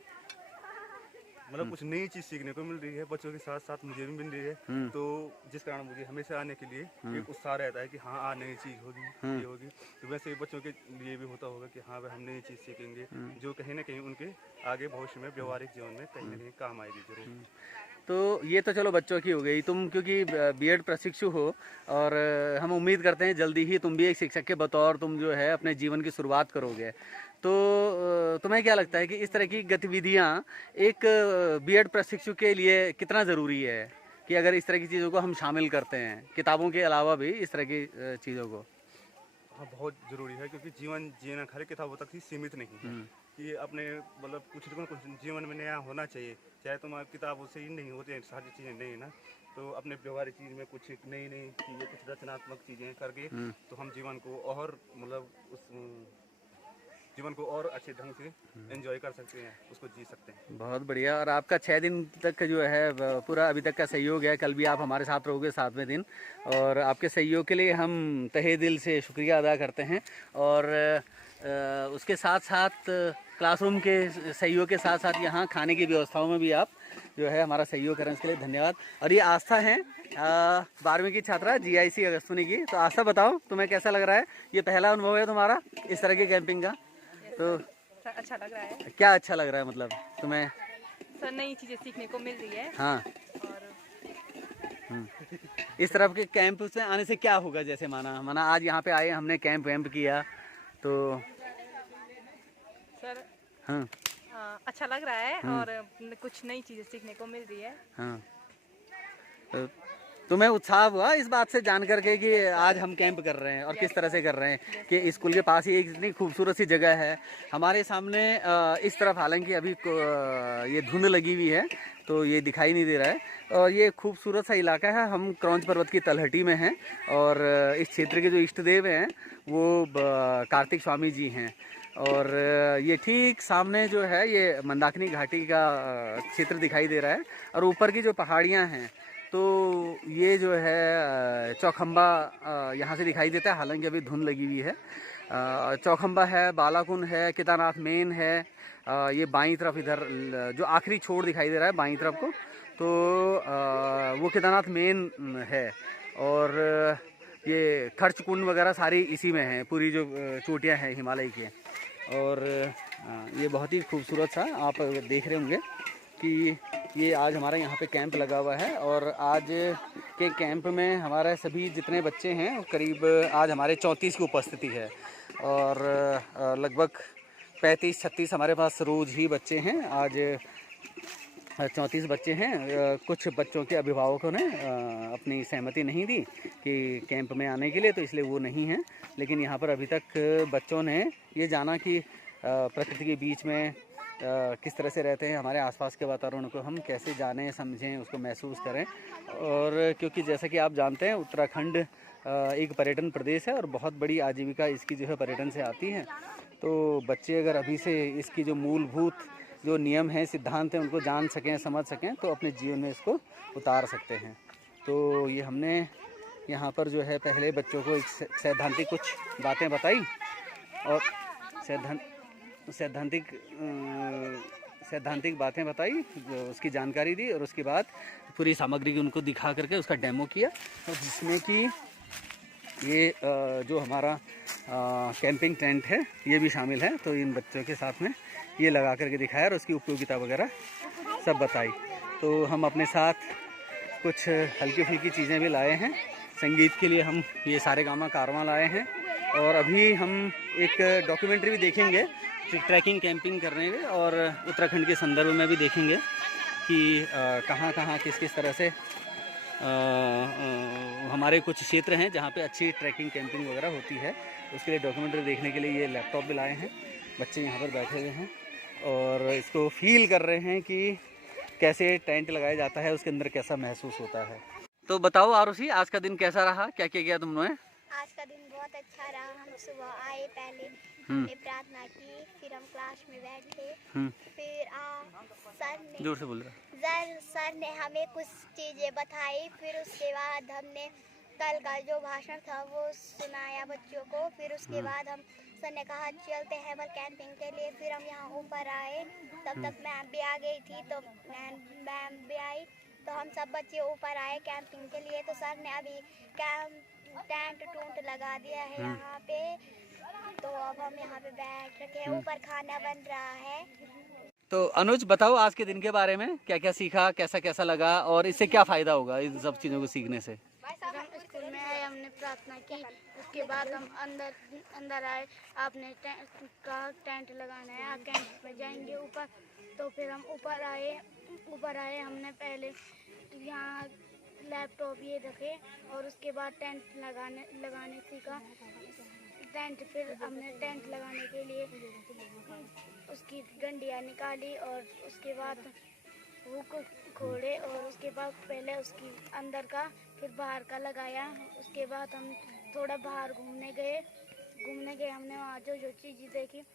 मतलब कुछ नई चीज़ सीखने को मिल रही है, बच्चों के साथ साथ मुझे भी मिल रही है। तो जिस कारण मुझे हमेशा आने के लिए एक उत्साह रहता है कि हाँ आज नई चीज़ होगी, ये होगी। तो वैसे ही बच्चों के लिए भी होता होगा कि हाँ भाई हम नई चीज़ सीखेंगे जो कहीं ना कहीं उनके आगे भविष्य में व्यवहारिक जीवन में कहीं ना कहीं काम आएगी जरूर। तो ये तो चलो बच्चों की हो गई। तुम क्योंकि बीएड प्रशिक्षु हो और हम उम्मीद करते हैं जल्दी ही तुम भी एक शिक्षक के बतौर तुम जो है अपने जीवन की शुरुआत करोगे। तो तुम्हें क्या लगता है कि इस तरह की गतिविधियाँ एक बीएड प्रशिक्षु के लिए कितना ज़रूरी है कि अगर इस तरह की चीज़ों को हम शामिल करते हैं, किताबों के अलावा भी इस तरह की चीज़ों को? हाँ, बहुत ज़रूरी है, क्योंकि जीवन जीना खाली किताबों तक ही सीमित नहीं है। कि अपने मतलब कुछ न कुछ जीवन में नया होना चाहिए, चाहे तुम्हारी किताबों से ही नहीं होती है सारी चीज़ें नहीं ना। तो अपने व्यवहारिक चीज़ में कुछ नई नई चीज़ें, कुछ रचनात्मक चीज़ें करके तो हम जीवन को और मतलब उस जीवन को और अच्छे ढंग से एंजॉय कर सकते हैं, उसको जी सकते हैं। बहुत बढ़िया। और आपका 6 दिन तक जो है पूरा अभी तक का सहयोग है, कल भी आप हमारे साथ रहोगे 7वें दिन, और आपके सहयोग के लिए हम तहे दिल से शुक्रिया अदा करते हैं। और उसके साथ साथ क्लासरूम के सहयोग के साथ साथ यहाँ खाने की व्यवस्थाओं में भी आप जो है हमारा सहयोग करें, इसके लिए धन्यवाद। और ये आस्था है 12वीं की छात्रा जीआईसी अगस्तुनी की। तो आस्था बताओ, तुम्हें कैसा लग रहा है? ये पहला अनुभव है तुम्हारा इस तरह की कैंपिंग का? तो अच्छा लग रहा है। क्या अच्छा लग रहा है मतलब तुम्हें? सर नई चीज़ें सीखने को मिल रही है। हाँ। और इस तरह के कैंप से आने से क्या होगा? जैसे माना आज यहाँ पे आए, हमने कैंप वैम्प किया, तो सर हाँ अच्छा लग रहा है और कुछ नई चीज़ें सीखने को मिल रही है। हाँ। तो तुम्हें उत्साह हुआ इस बात से जान करके कि आज हम कैंप कर रहे हैं और किस तरह से कर रहे हैं कि स्कूल के पास ही एक इतनी खूबसूरत सी जगह है हमारे सामने इस तरफ, हालांकि अभी ये धुंध लगी हुई है तो ये दिखाई नहीं दे रहा है, और ये खूबसूरत सा इलाका है। हम क्रौंच पर्वत की तलहटी में हैं और इस क्षेत्र के जो इष्ट देव हैं वो कार्तिक स्वामी जी हैं। और ये ठीक सामने जो है ये मंदाकिनी घाटी का क्षेत्र दिखाई दे रहा है, और ऊपर की जो पहाड़ियाँ हैं तो ये जो है चौखंबा यहाँ से दिखाई देता है, हालांकि अभी धुंध लगी हुई है। चौखंबा है, बालाकुंड है, केदारनाथ मेन है, ये बाईं तरफ इधर जो आखिरी छोर दिखाई दे रहा है बाईं तरफ को, तो वो केदारनाथ मेन है। और ये खर्च कुंड वगैरह सारी इसी में है, पूरी जो चोटियाँ हैं हिमालय की। और ये बहुत ही खूबसूरत सा आप देख रहे होंगे कि ये आज हमारा यहाँ पे कैंप लगा हुआ है। और आज के कैंप में हमारे सभी जितने बच्चे हैं करीब आज हमारे 34 की उपस्थिति है और लगभग 35-36 हमारे पास रोज़ ही बच्चे हैं। आज 34 बच्चे हैं। कुछ बच्चों के अभिभावकों ने अपनी सहमति नहीं दी कि कैंप में आने के लिए, तो इसलिए वो नहीं हैं। लेकिन यहाँ पर अभी तक बच्चों ने ये जाना कि प्रकृति के बीच में किस तरह से रहते हैं, हमारे आसपास के वातावरण को हम कैसे जानें, समझें, उसको महसूस करें। और क्योंकि जैसे कि आप जानते हैं उत्तराखंड एक पर्यटन प्रदेश है और बहुत बड़ी आजीविका इसकी जो है पर्यटन से आती है। तो बच्चे अगर अभी से इसकी जो मूलभूत जो नियम हैं, सिद्धांत हैं, उनको जान सकें, समझ सकें, तो अपने जीवन में इसको उतार सकते हैं। तो ये हमने यहाँ पर जो है पहले बच्चों को एक सैद्धांतिक कुछ बातें बताई और सैद्धांतिक बातें बताई, जो उसकी जानकारी दी और उसके बाद पूरी सामग्री उनको दिखा करके उसका डेमो किया, तो जिसमें कि ये जो हमारा कैंपिंग टेंट है ये भी शामिल है। तो इन बच्चों के साथ में ये लगा करके दिखाया और उसकी उपयोगिता वगैरह सब बताई। तो हम अपने साथ कुछ हल्की फुल्की चीज़ें भी लाए हैं। संगीत के लिए हम ये सारे गामा कारवां लाए हैं और अभी हम एक डॉक्यूमेंट्री भी देखेंगे ट्रैकिंग कैंपिंग करने के, और उत्तराखंड के संदर्भ में भी देखेंगे कि कहाँ कहाँ किस किस तरह से हमारे कुछ क्षेत्र हैं जहाँ पे अच्छी ट्रैकिंग कैंपिंग वगैरह होती है। उसके लिए डॉक्यूमेंट्री देखने के लिए ये लैपटॉप भी लाए हैं। बच्चे यहाँ पर बैठे हुए हैं और इसको फील कर रहे हैं कि कैसे टेंट लगाया जाता है, उसके अंदर कैसा महसूस होता है। तो बताओ आरुषि, आज का दिन कैसा रहा, क्या क्या किया तुमने? आज का दिन बहुत अच्छा रहा। हम सुबह आए, पहले हमने प्रार्थना की, फिर हम क्लास में बैठे, फिर सर ने हमें कुछ चीजें बताई, फिर उसके बाद हमने कल का जो भाषण था वो सुनाया बच्चों को। फिर उसके बाद हम सर ने कहा चलते हैं बल कैंपिंग के लिए। फिर हम यहाँ ऊपर आए, तब तक मैम भी आ गई थी, तो मैम भी आई, तो हम सब बच्चे ऊपर आए कैंपिंग के लिए। तो सर ने अभी टेंट टूंट लगा दिया है यहाँ पे, तो अब हम यहाँ पे बैठ रखे हैं। ऊपर खाना बन रहा है। तो अनुज बताओ आज के दिन के बारे में, क्या क्या सीखा, कैसा कैसा लगा और इससे क्या फ़ायदा होगा इन सब चीज़ों को सीखने से? हम स्कूल में आए, हमने प्रार्थना की, उसके बाद हम अंदर आए। आपने टेंट लगाना है, आप कैंप में जाएंगे ऊपर। तो फिर हम ऊपर आए हमने पहले यहाँ लैपटॉप ये रखे और उसके बाद टेंट लगाने सीखा। फिर हमने टेंट लगाने के लिए उसकी डंडियाँ निकाली और उसके बाद हुक खोले और उसके बाद पहले उसकी अंदर का फिर बाहर का लगाया। उसके बाद हम थोड़ा बाहर घूमने गए हमने वहाँ जो चीज़ें देखी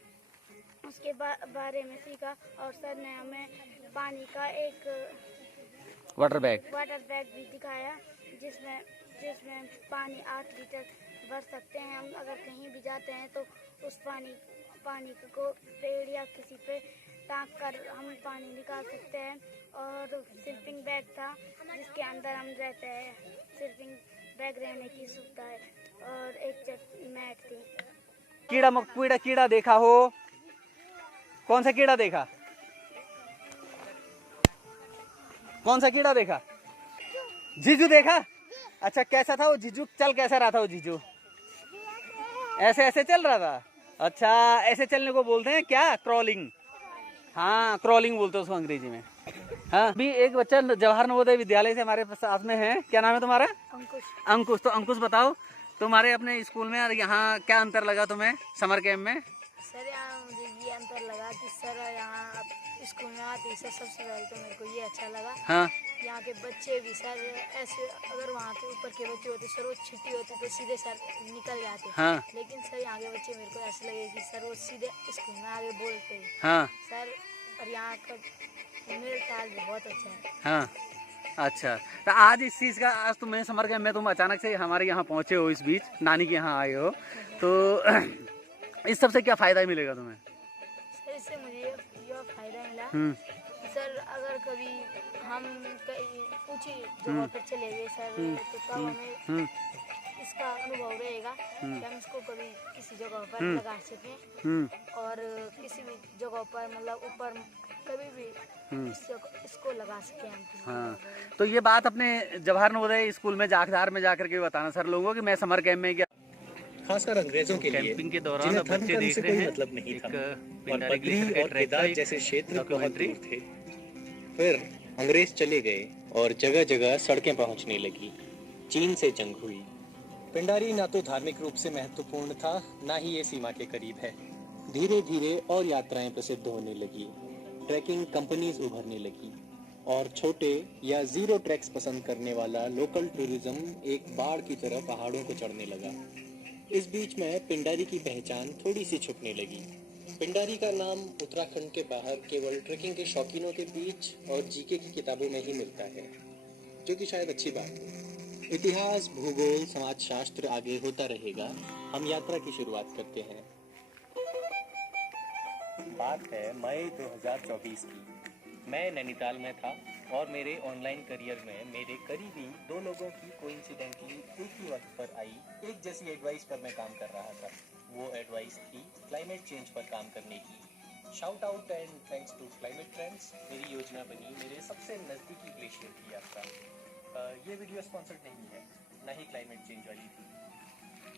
उसके बारे में सीखा। और सर ने हमें पानी का एक वाटर बैग भी दिखाया, जिसमें पानी 8 लीटर भर सकते हैं हम। अगर कहीं भी जाते हैं तो उस पानी को पेड़ या किसी पे टाँग कर हम पानी निकाल सकते हैं। और स्लीपिंग बैग था जिसके अंदर हम रहते हैं, स्लीपिंग बैग रहने की सुविधा है। और एक मैट थी। कीड़ा देखा हो? कौन सा कीड़ा देखा? कौन सा कीड़ा देखा? जीजू देखा? अच्छा, कैसा था वो जीजू? चल कैसा रहा था वो जीजू? ऐसे ऐसे चल रहा था। अच्छा, ऐसे चलने को बोलते हैं क्या? क्रॉलिंग। हाँ, क्रॉलिंग बोलते हैं उसको अंग्रेजी में। हाँ, अभी एक बच्चा जवाहर नवोदय विद्यालय से हमारे साथ में है। क्या नाम है तुम्हारा? अंकुश। तो अंकुश बताओ, तुम्हारे अपने स्कूल में और यहाँ क्या अंतर लगा तुम्हें समर कैंप में? सर यहाँ मुझे ये अंतर लगा कि सर यहाँ स्कूल में आते सर सबसे पहले तो मेरे को ये अच्छा लगा। हाँ। यहाँ के बच्चे भी सर ऐसे, अगर वहाँ के ऊपर के बच्चे होते सर वो छुट्टी होती तो सीधे सर निकल जाते। हाँ। लेकिन सर यहाँ के बच्चे मेरे को ऐसे लगे कि सर वो सीधे स्कूल में आगे बोलते हैं। हाँ। सर और यहाँ का मेल ताल भी बहुत अच्छा है। हाँ, अच्छा। तो आज इस चीज़ का, आज तुम्हें समर कैंप में तुम अचानक से हमारे यहाँ पहुँचे हो, इस बीच नानी के यहाँ आए हो, तो इस सब से क्या फ़ायदा मिलेगा तुम्हें? सर इससे मुझे यह फायदा मिला सर, अगर कभी हम ऊंची जगह पर चले गए सर तो तब हमें इसका अनुभव रहेगा कि हम इसको कभी किसी जगह पर लगा सकें और किसी भी जगह पर मतलब ऊपर कभी भी इसको लगा सकें हम किसी हाँ, जगह। तो ये बात अपने जवाहर नवोदय स्कूल में जाखदार में जाकर के बताना सर लोगों कि मैं समर कैंप में गया। खासकर अंग्रेजों के लिए कैंपिंग के दौरान जिन्हें अब धर्म बच्चे कर्म देख से रहे कोई हैं मतलब नहीं था एक और बद्री और केदार जैसे क्षेत्र बहुत दूर थे। फिर अंग्रेज चले गए और जगह जगह सड़कें पहुंचने लगी। चीन से जंग हुई। पिंडारी ना तो धार्मिक रूप से महत्वपूर्ण था, ना ही ये सीमा के करीब है। धीरे धीरे और यात्राएं प्रसिद्ध होने लगी, ट्रैकिंग कंपनीज उभरने लगी और छोटे या जीरो ट्रैक्स पसंद करने वाला लोकल टूरिज्म एक बाढ़ की तरह पहाड़ों को चढ़ने लगा। इस बीच में पिंडारी की पहचान थोड़ी सी छुपने लगी। पिंडारी का नाम उत्तराखंड के बाहर केवल ट्रैकिंग के शौकीनों के बीच और जीके की किताबों में ही मिलता है, जो कि शायद अच्छी बात है। इतिहास, भूगोल, समाजशास्त्र आगे होता रहेगा। हम यात्रा की शुरुआत करते हैं। बात है मई 2024 की। मैं नैनीताल में था और मेरे ऑनलाइन करियर में मेरे करीबी 2 लोगों की कोइंसिडेंटली एक ही वक्त पर आई एक जैसी एडवाइस पर मैं काम कर रहा था। वो एडवाइस थी क्लाइमेट चेंज पर काम करने की। Shout out and thanks to climate trends, मेरी योजना बनी मेरे सबसे नज़दीकी ग्लेशियर की यात्रा। ये वीडियो स्पॉन्सर्ड नहीं है, ना ही क्लाइमेट चेंज वाली थी।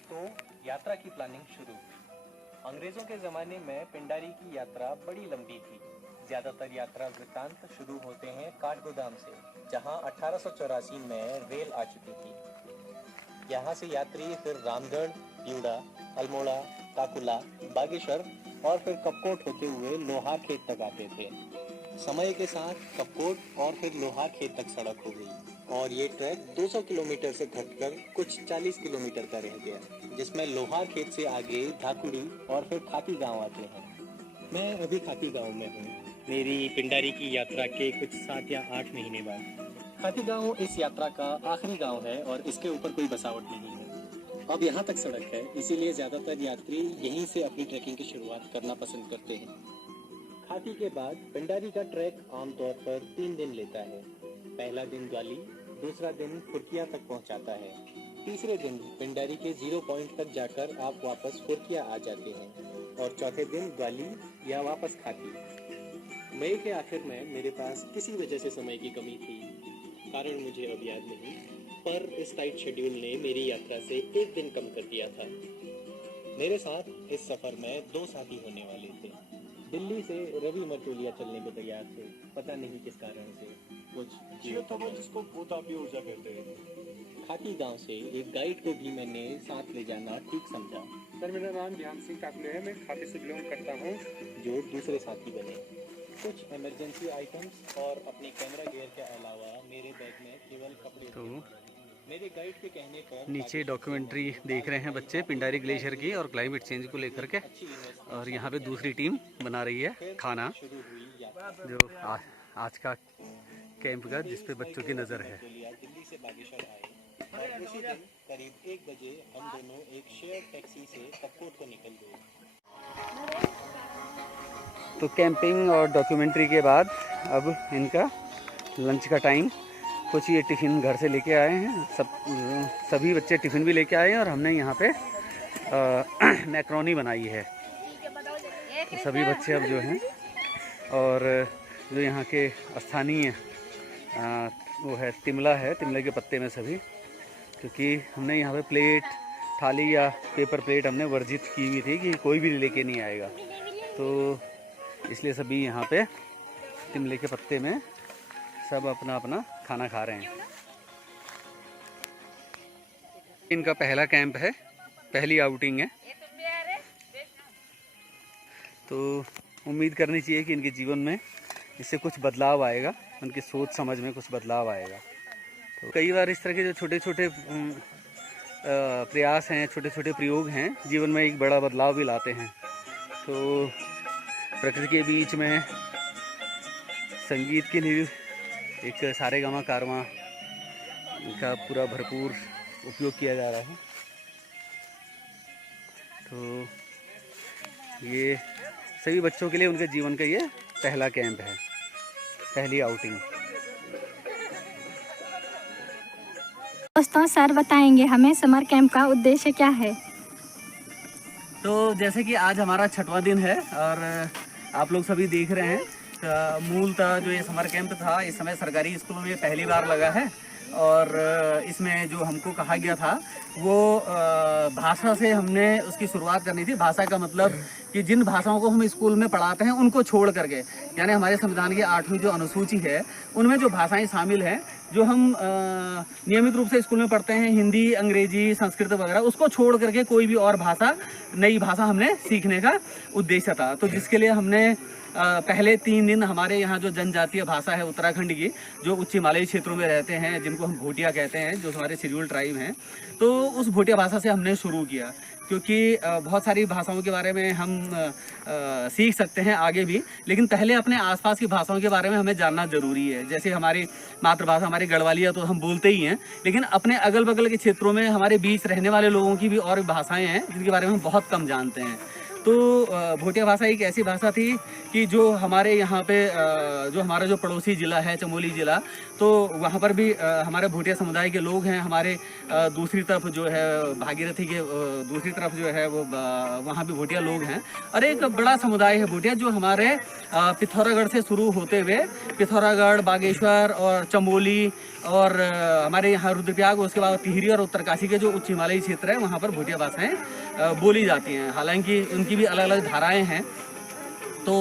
तो यात्रा की प्लानिंग शुरू हुई। अंग्रेज़ों के ज़माने में पिंडारी की यात्रा बड़ी लंबी थी। ज़्यादातर यात्रा वृत्तांत शुरू होते हैं काठगोदाम से, जहां 1884 में रेल आ चुकी थी। यहाँ से यात्री फिर रामगढ़, प्यूड़ा, अल्मोड़ा, काकुला, बागेश्वर और फिर कपकोट होते हुए लोहार खेत तक आते थे। समय के साथ कपकोट और फिर लोहार खेत तक सड़क हो गई और ये ट्रैक 200 किलोमीटर से घटकर कुछ 40 किलोमीटर का रह गया, जिसमें लोहार खेत से आगे धाकुड़ी और फिर खाती गांव आते हैं। मैं अभी खाती गांव में हूँ, मेरी पिंडारी की यात्रा के कुछ 7 या 8 महीने बाद। खाती गांव इस यात्रा का आखिरी गांव है और इसके ऊपर कोई बसावट नहीं है। अब यहाँ तक सड़क है, इसीलिए ज्यादातर यात्री यहीं से अपनी ट्रैकिंग की शुरुआत करना पसंद करते हैं। खाती के बाद पिंडारी का ट्रैक आमतौर पर 3 दिन लेता है। पहला दिन ग्वाली, दूसरा दिन फुरकिया तक पहुँचाता है, तीसरे दिन पिंडारी के 0 पॉइंट तक जाकर आप वापस फुरकिया आ जाते हैं और चौथे दिन ग्वाली या वापस खाती। मई के आखिर में मेरे पास किसी वजह से समय की कमी थी, कारण मुझे अब याद नहीं, पर इस टाइट शेड्यूल ने मेरी यात्रा से 1 दिन कम कर दिया था। मेरे साथ इस सफर में 2 साथी होने वाले थे। दिल्ली से रवि मरतोलिया चलने को तैयार थे, पता नहीं किस कारण से, कुछ जिसको भूतापी ऊर्जा कहते हैं। खाती गांव से एक गाइड को भी मैंने साथ ले जाना ठीक समझा। सर, मेरा नाम ध्यान सिंह काकले है, मैं खाती से बिलोंग करता हूँ। जो दूसरे साथी बने। कुछ इमरजेंसी आइटम्स और अपने कैमरा गियर के अलावा मेरे बैग में केवल कपड़े थे। मेरे गाइड के कहने पर नीचे डॉक्यूमेंट्री देख रहे हैं बच्चे पिंडारी ग्लेशियर की और क्लाइमेट चेंज को लेकर के, और यहाँ पे दूसरी टीम बना रही है खाना, जो आज का कैंप का जिस पे बच्चों की नज़र है। दिल्ली से बागेश्वर आए और उसी दिन करीब 1 बजे हम दोनों एक शेयर टैक्सी से कपकोट को निकल गए। तो कैंपिंग और डॉक्यूमेंट्री के बाद अब इनका लंच का टाइम। कुछ ये टिफ़िन घर से लेके आए हैं, सभी बच्चे टिफ़िन भी लेके आए हैं और हमने यहाँ पे मैक्रोनी बनाई है। तो सभी बच्चे अब जो हैं, और जो यहाँ के स्थानीय वो है तिमला है, तिमले के पत्ते में सभी, क्योंकि हमने यहाँ पे प्लेट, थाली या पेपर प्लेट हमने वर्जित की हुई थी कि कोई भी लेके नहीं आएगा, तो इसलिए सभी यहाँ पे तिमले के पत्ते में सब अपना अपना खाना खा रहे हैं। इनका पहला कैंप है, पहली आउटिंग है, तो उम्मीद करनी चाहिए कि इनके जीवन में इससे कुछ बदलाव आएगा, उनकी सोच समझ में कुछ बदलाव आएगा। तो कई बार इस तरह के जो छोटे छोटे प्रयास हैं, छोटे छोटे प्रयोग हैं, जीवन में एक बड़ा बदलाव भी लाते हैं। तो प्रकृति के बीच में संगीत के लिए एक सारेगामा कारवां का पूरा भरपूर उपयोग किया जा रहा है। तो ये सभी बच्चों के लिए उनके जीवन का ये पहला कैंप है, पहली आउटिंग। दोस्तों सर बताएंगे हमें समर कैंप का उद्देश्य क्या है। तो जैसे कि आज हमारा 6वां दिन है और आप लोग सभी देख रहे हैं मूलतः जो ये समर कैंप था इस समय सरकारी स्कूलों में पहली बार लगा है और इसमें जो हमको कहा गया था वो भाषा से हमने उसकी शुरुआत करनी थी। भाषा का मतलब कि जिन भाषाओं को हम स्कूल में पढ़ाते हैं उनको छोड़ करके, यानी हमारे संविधान की 8वीं जो अनुसूची है उनमें जो भाषाएं शामिल हैं जो हम नियमित रूप से स्कूल में पढ़ते हैं, हिंदी, अंग्रेजी, संस्कृत वगैरह, उसको छोड़ करके कोई भी और भाषा, नई भाषा हमने सीखने का उद्देश्य था। तो जिसके लिए हमने पहले 3 दिन हमारे यहाँ जो जनजातीय भाषा है उत्तराखंड की, जो उच्च हिमालयी क्षेत्रों में रहते हैं, जिनको हम भोटिया कहते हैं, जो हमारे शेड्यूल ट्राइब हैं, तो उस भोटिया भाषा से हमने शुरू किया। क्योंकि बहुत सारी भाषाओं के बारे में हम सीख सकते हैं आगे भी, लेकिन पहले अपने आसपास की भाषाओं के बारे में हमें जानना ज़रूरी है। जैसे हमारी मातृभाषा हमारी गढ़वालिया तो हम बोलते ही हैं, लेकिन अपने अगल बगल के क्षेत्रों में हमारे बीच रहने वाले लोगों की भी और भाषाएं हैं जिनके बारे में हम बहुत कम जानते हैं। तो भोटिया भाषा एक ऐसी भाषा थी कि जो हमारे यहाँ पे जो हमारा जो पड़ोसी ज़िला है चमोली ज़िला, तो वहाँ पर भी हमारे भोटिया समुदाय के लोग हैं। हमारे दूसरी तरफ जो है भागीरथी के दूसरी तरफ जो है वो वहाँ भी भोटिया लोग हैं और एक बड़ा समुदाय है भोटिया जो हमारे पिथौरागढ़ से शुरू होते हुए पिथौरागढ़, बागेश्वर और चमोली और हमारे यहाँ रुद्रप्रयाग, उसके बाद टिहरी और उत्तरकाशी के जो उच्च हिमालयी क्षेत्र है वहाँ पर भोटिया भाषाएँ बोली जाती हैं। हालांकि उनकी भी अलग अलग धाराएं हैं। तो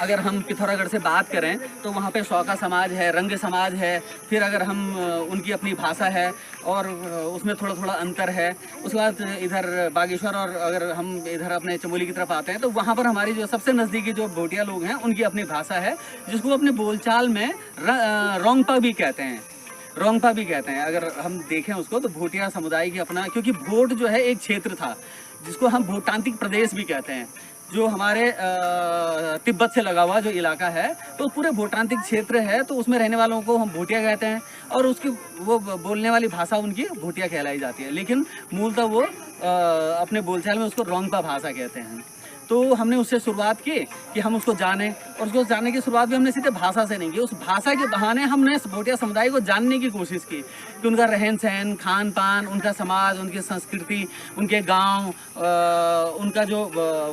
अगर हम पिथौरागढ़ से बात करें तो वहाँ पे शौका समाज है, रंग समाज है, फिर अगर हम उनकी अपनी भाषा है और उसमें थोड़ा थोड़ा अंतर है। उसके बाद इधर बागेश्वर और अगर हम इधर अपने चमोली की तरफ आते हैं तो वहाँ पर हमारी जो सबसे नज़दीकी जो भोटिया लोग हैं उनकी अपनी भाषा है, जिसको अपने बोलचाल में रोंगपा भी कहते हैं। रोंगपा भी कहते हैं अगर हम देखें उसको, तो भोटिया समुदाय की अपना, क्योंकि भोट जो है एक क्षेत्र था जिसको हम भूटांतिक प्रदेश भी कहते हैं, जो हमारे तिब्बत से लगा हुआ जो इलाका है, तो पूरे भूटांतिक क्षेत्र है, तो उसमें रहने वालों को हम भोटिया कहते हैं और उसकी वो बोलने वाली भाषा उनकी भोटिया कहलाई जाती है। लेकिन मूलतः वो अपने बोलचाल में उसको रोंगपा भाषा कहते हैं। तो हमने उससे शुरुआत की कि हम उसको जानें, और उसको जानने की शुरुआत भी हमने सीधे भाषा से नहीं की। उस भाषा के बहाने हमने भोटिया समुदाय को जानने की कोशिश की कि उनका रहन सहन, खान पान, उनका समाज, उनकी संस्कृति, उनके गांव, उनका जो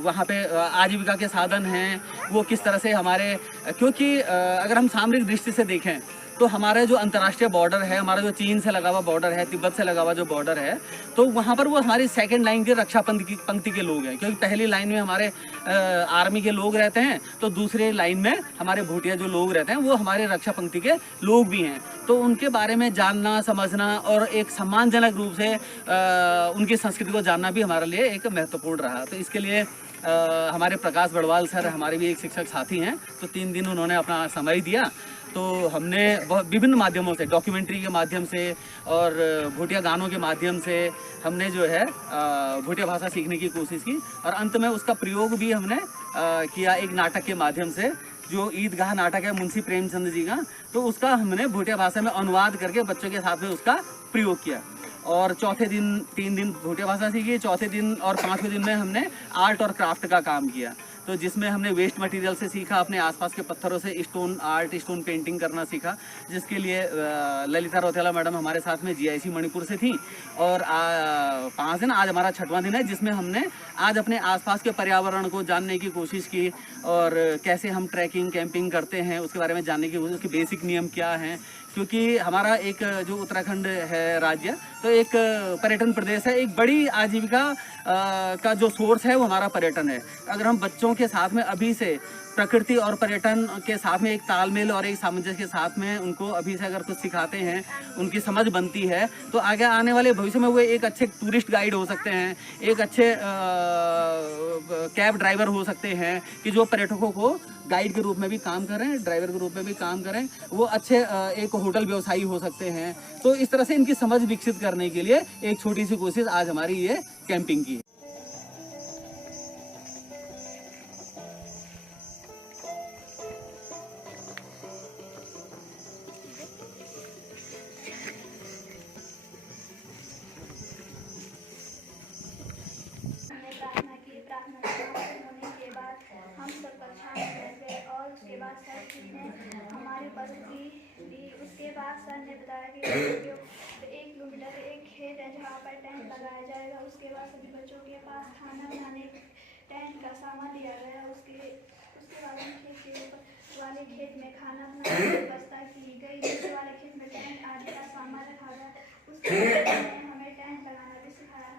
वहाँ पे आजीविका के साधन हैं वो किस तरह से हमारे, क्योंकि अगर हम सामरिक दृष्टि से देखें तो हमारा जो अंतर्राष्ट्रीय बॉर्डर है, हमारा जो चीन से लगा हुआ बॉर्डर है, तिब्बत से लगा हुआ जो बॉर्डर है, तो वहाँ पर वो हमारी सेकंड लाइन के रक्षा पंक्ति के लोग हैं। क्योंकि पहली लाइन में हमारे आर्मी के लोग रहते हैं, तो दूसरे लाइन में हमारे भोटिया जो लोग रहते हैं वो हमारे रक्षा पंक्ति के लोग भी हैं। तो उनके बारे में जानना, समझना और एक सम्मानजनक रूप से उनकी संस्कृति को जानना भी हमारे लिए एक महत्वपूर्ण रहा। तो इसके लिए हमारे प्रकाश बड़वाल सर हमारे भी एक शिक्षक साथी हैं, तो 3 दिन उन्होंने अपना समय दिया। तो हमने बहुत विभिन्न माध्यमों से, डॉक्यूमेंट्री के माध्यम से और भोटिया गानों के माध्यम से हमने जो है भोटिया भाषा सीखने की कोशिश की, और अंत में उसका प्रयोग भी हमने किया एक नाटक के माध्यम से, जो ईदगाह नाटक है मुंशी प्रेमचंद जी का, तो उसका हमने भोटिया भाषा में अनुवाद करके बच्चों के साथ में उसका प्रयोग किया। और चौथे दिन 3 दिन भोटिया भाषा सीखी, चौथे दिन और 5वें दिन में हमने आर्ट और क्राफ्ट का काम किया। तो जिसमें हमने वेस्ट मटेरियल से सीखा, अपने आसपास के पत्थरों से स्टोन आर्ट, स्टोन पेंटिंग करना सीखा, जिसके लिए ललिता रौतेला मैडम हमारे साथ में GIC मणिपुर से थी। और 5 दिन, आज हमारा 6वां दिन है, जिसमें हमने आज अपने आसपास के पर्यावरण को जानने की कोशिश की और कैसे हम ट्रैकिंग कैंपिंग करते हैं उसके बारे में जानने की कोशिश, उसके बेसिक नियम क्या हैं। क्योंकि हमारा एक जो उत्तराखंड है राज्य, तो एक पर्यटन प्रदेश है, एक बड़ी आजीविका का जो सोर्स है वो हमारा पर्यटन है। अगर हम बच्चों के साथ में अभी से प्रकृति और पर्यटन के साथ में एक तालमेल और एक सामंजस्य के साथ में उनको अभी से अगर कुछ सिखाते हैं, उनकी समझ बनती है, तो आगे आने वाले भविष्य में वो एक अच्छे टूरिस्ट गाइड हो सकते हैं, एक अच्छे कैब ड्राइवर हो सकते हैं, कि जो पर्यटकों को गाइड के रूप में भी काम करें, ड्राइवर के रूप में भी काम करें, वो अच्छे एक होटल व्यवसायी हो सकते हैं। तो इस तरह से इनकी समझ विकसित करने के लिए एक छोटी सी कोशिश आज हमारी ये कैंपिंग की है। प्रार्थना की, प्रार्थना होने के बाद हम सब कक्षा में बैठ गए और उसके बाद सर ने हमारी उपस्थिति दी। उसके बाद सर ने बताया कि 1 किलोमीटर एक खेत है जहाँ पर टेंट लगाया जाएगा। उसके बाद सभी बच्चों के पास खाना बनाने टेंट का सामान दिया गया। उसके बाद हम खेत के ऊपर वाले खेत में खाना बनाने की व्यवस्था की गई। नीचे वाले खेत में टेंट आदि का सामान रखा गया। उसके बाद हमें टेंट लगाना भी सिखाया।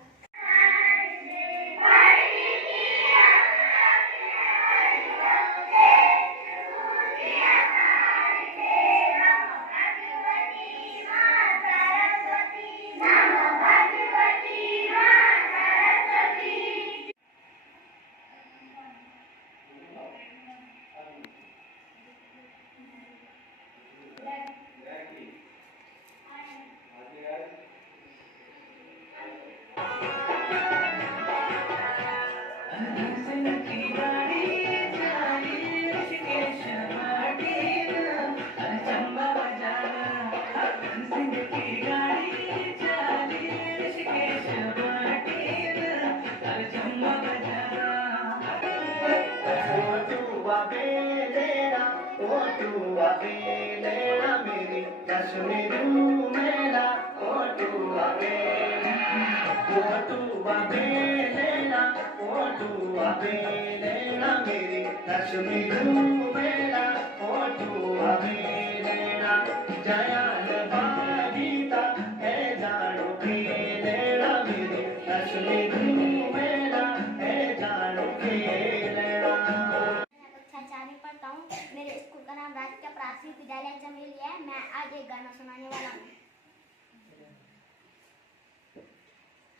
मेरे स्कूल का नाम राजकीय प्राथमिक विद्यालय चमेली है। मैं आज एक गाना सुनाने वाला हूँ।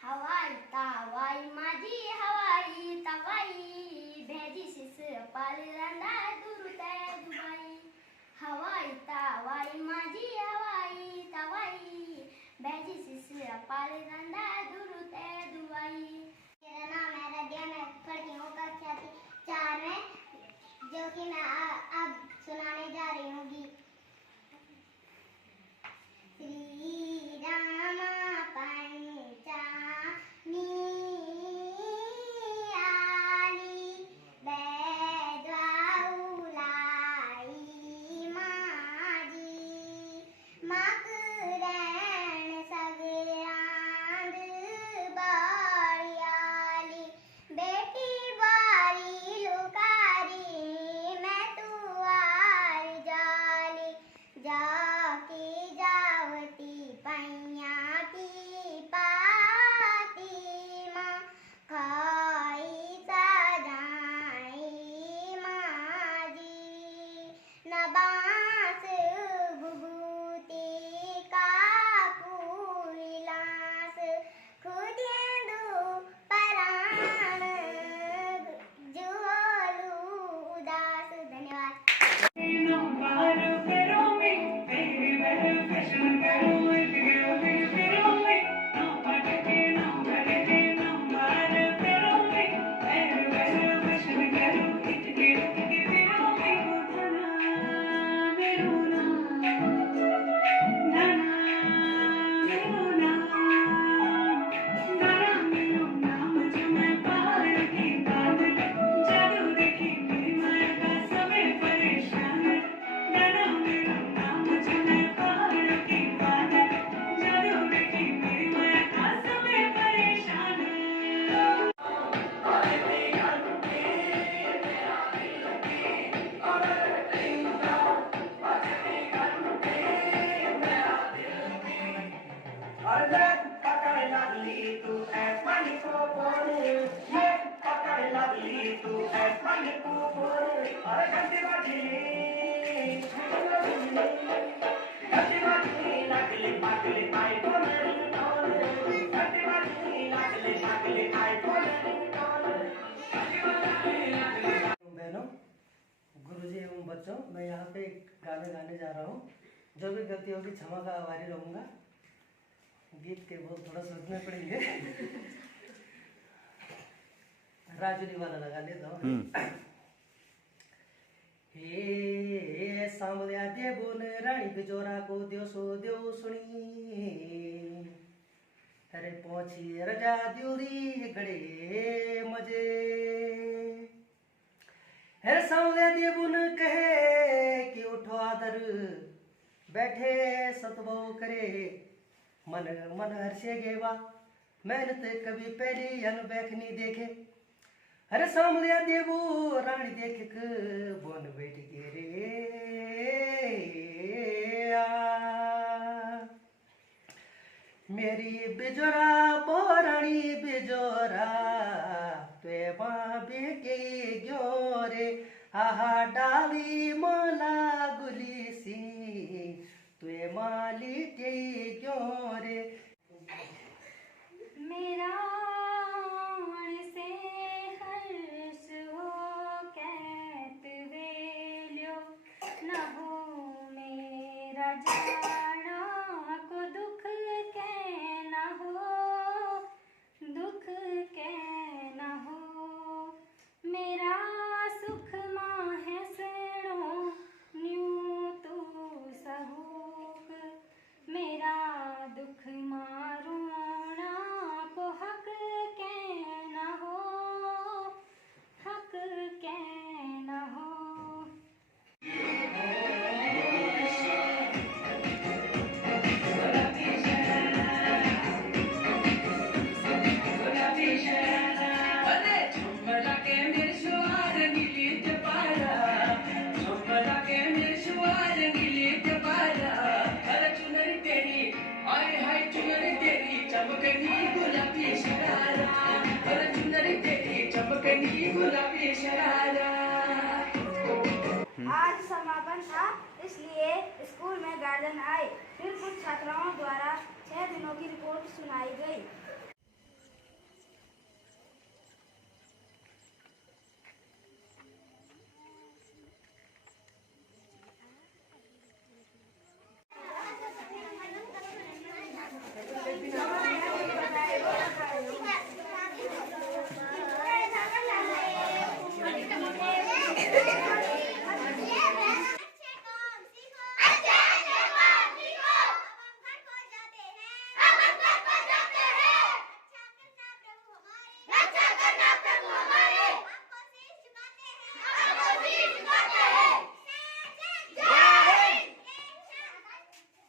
हवाई तावाई माझी हवाई तवाई भेजी शिस पाल रंदा दुरुते दुबाई। हवाई तावाई माझी हवाई तवाई भेजी शिस पाल रंदा दुरुते दुबाई। मेरा नाम है रदिया। मैं पढ़ती हूँ कक्षा 4 में, जो कि मैं अब सुनाने जा रही हूँ गीत। श्री राम पंचामी आली बैद्वाउलाई माजी मकरैन सगरांद बाड़ियाली बेटी बारी लुकारी मैं तुआर जाली जाके जावती पैया की पाती माँ खाई सजाई माजी नबास बुबूती का पूरी लास खुदेंदू परान जुहोलू उदास। धन्यवाद। गुरुजी एवं बच्चों, मैं यहाँ पे एक गाना गाने जा रहा हूँ। जो भी गलती होगी क्षमा का आभारी रहूँगा। गीत के बोल थोड़ा सोचने पड़ेंगे। राजुली वाला लगा लेता हूँ। हे सांवलिया देबोन रानी बिजोरा को दियो सो दियो सुनी। अरे पहुंची रजा द्यूरी गड़े मजे। हर सांवलिया देबोन कहे पर बैठे सतबो करे मन मन हर्षे गेवा मेहनत कभी पहले अनबैख नहीं देखे अरे सामने देवो रानी देख के बोन बैठ के रे मेरी बिजोरा बोरानी बिजोरा ते बाबे के ग्योरे आहा डाली मला गुली सी ते माली के ग्योरे मेरा से हर्ष हो कहत वेल्यो न हो मेरा जाना को दुख के न हो दुख के न हो मेरा सुख माहे सेणो न्यू तू सहूक मेरा दुख मारूणा को हक के न हो हक के न हो आज समापन था इसलिए स्कूल में गार्जियन आए फिर कुछ छात्राओं द्वारा 6 दिनों की रिपोर्ट सुनाई गई।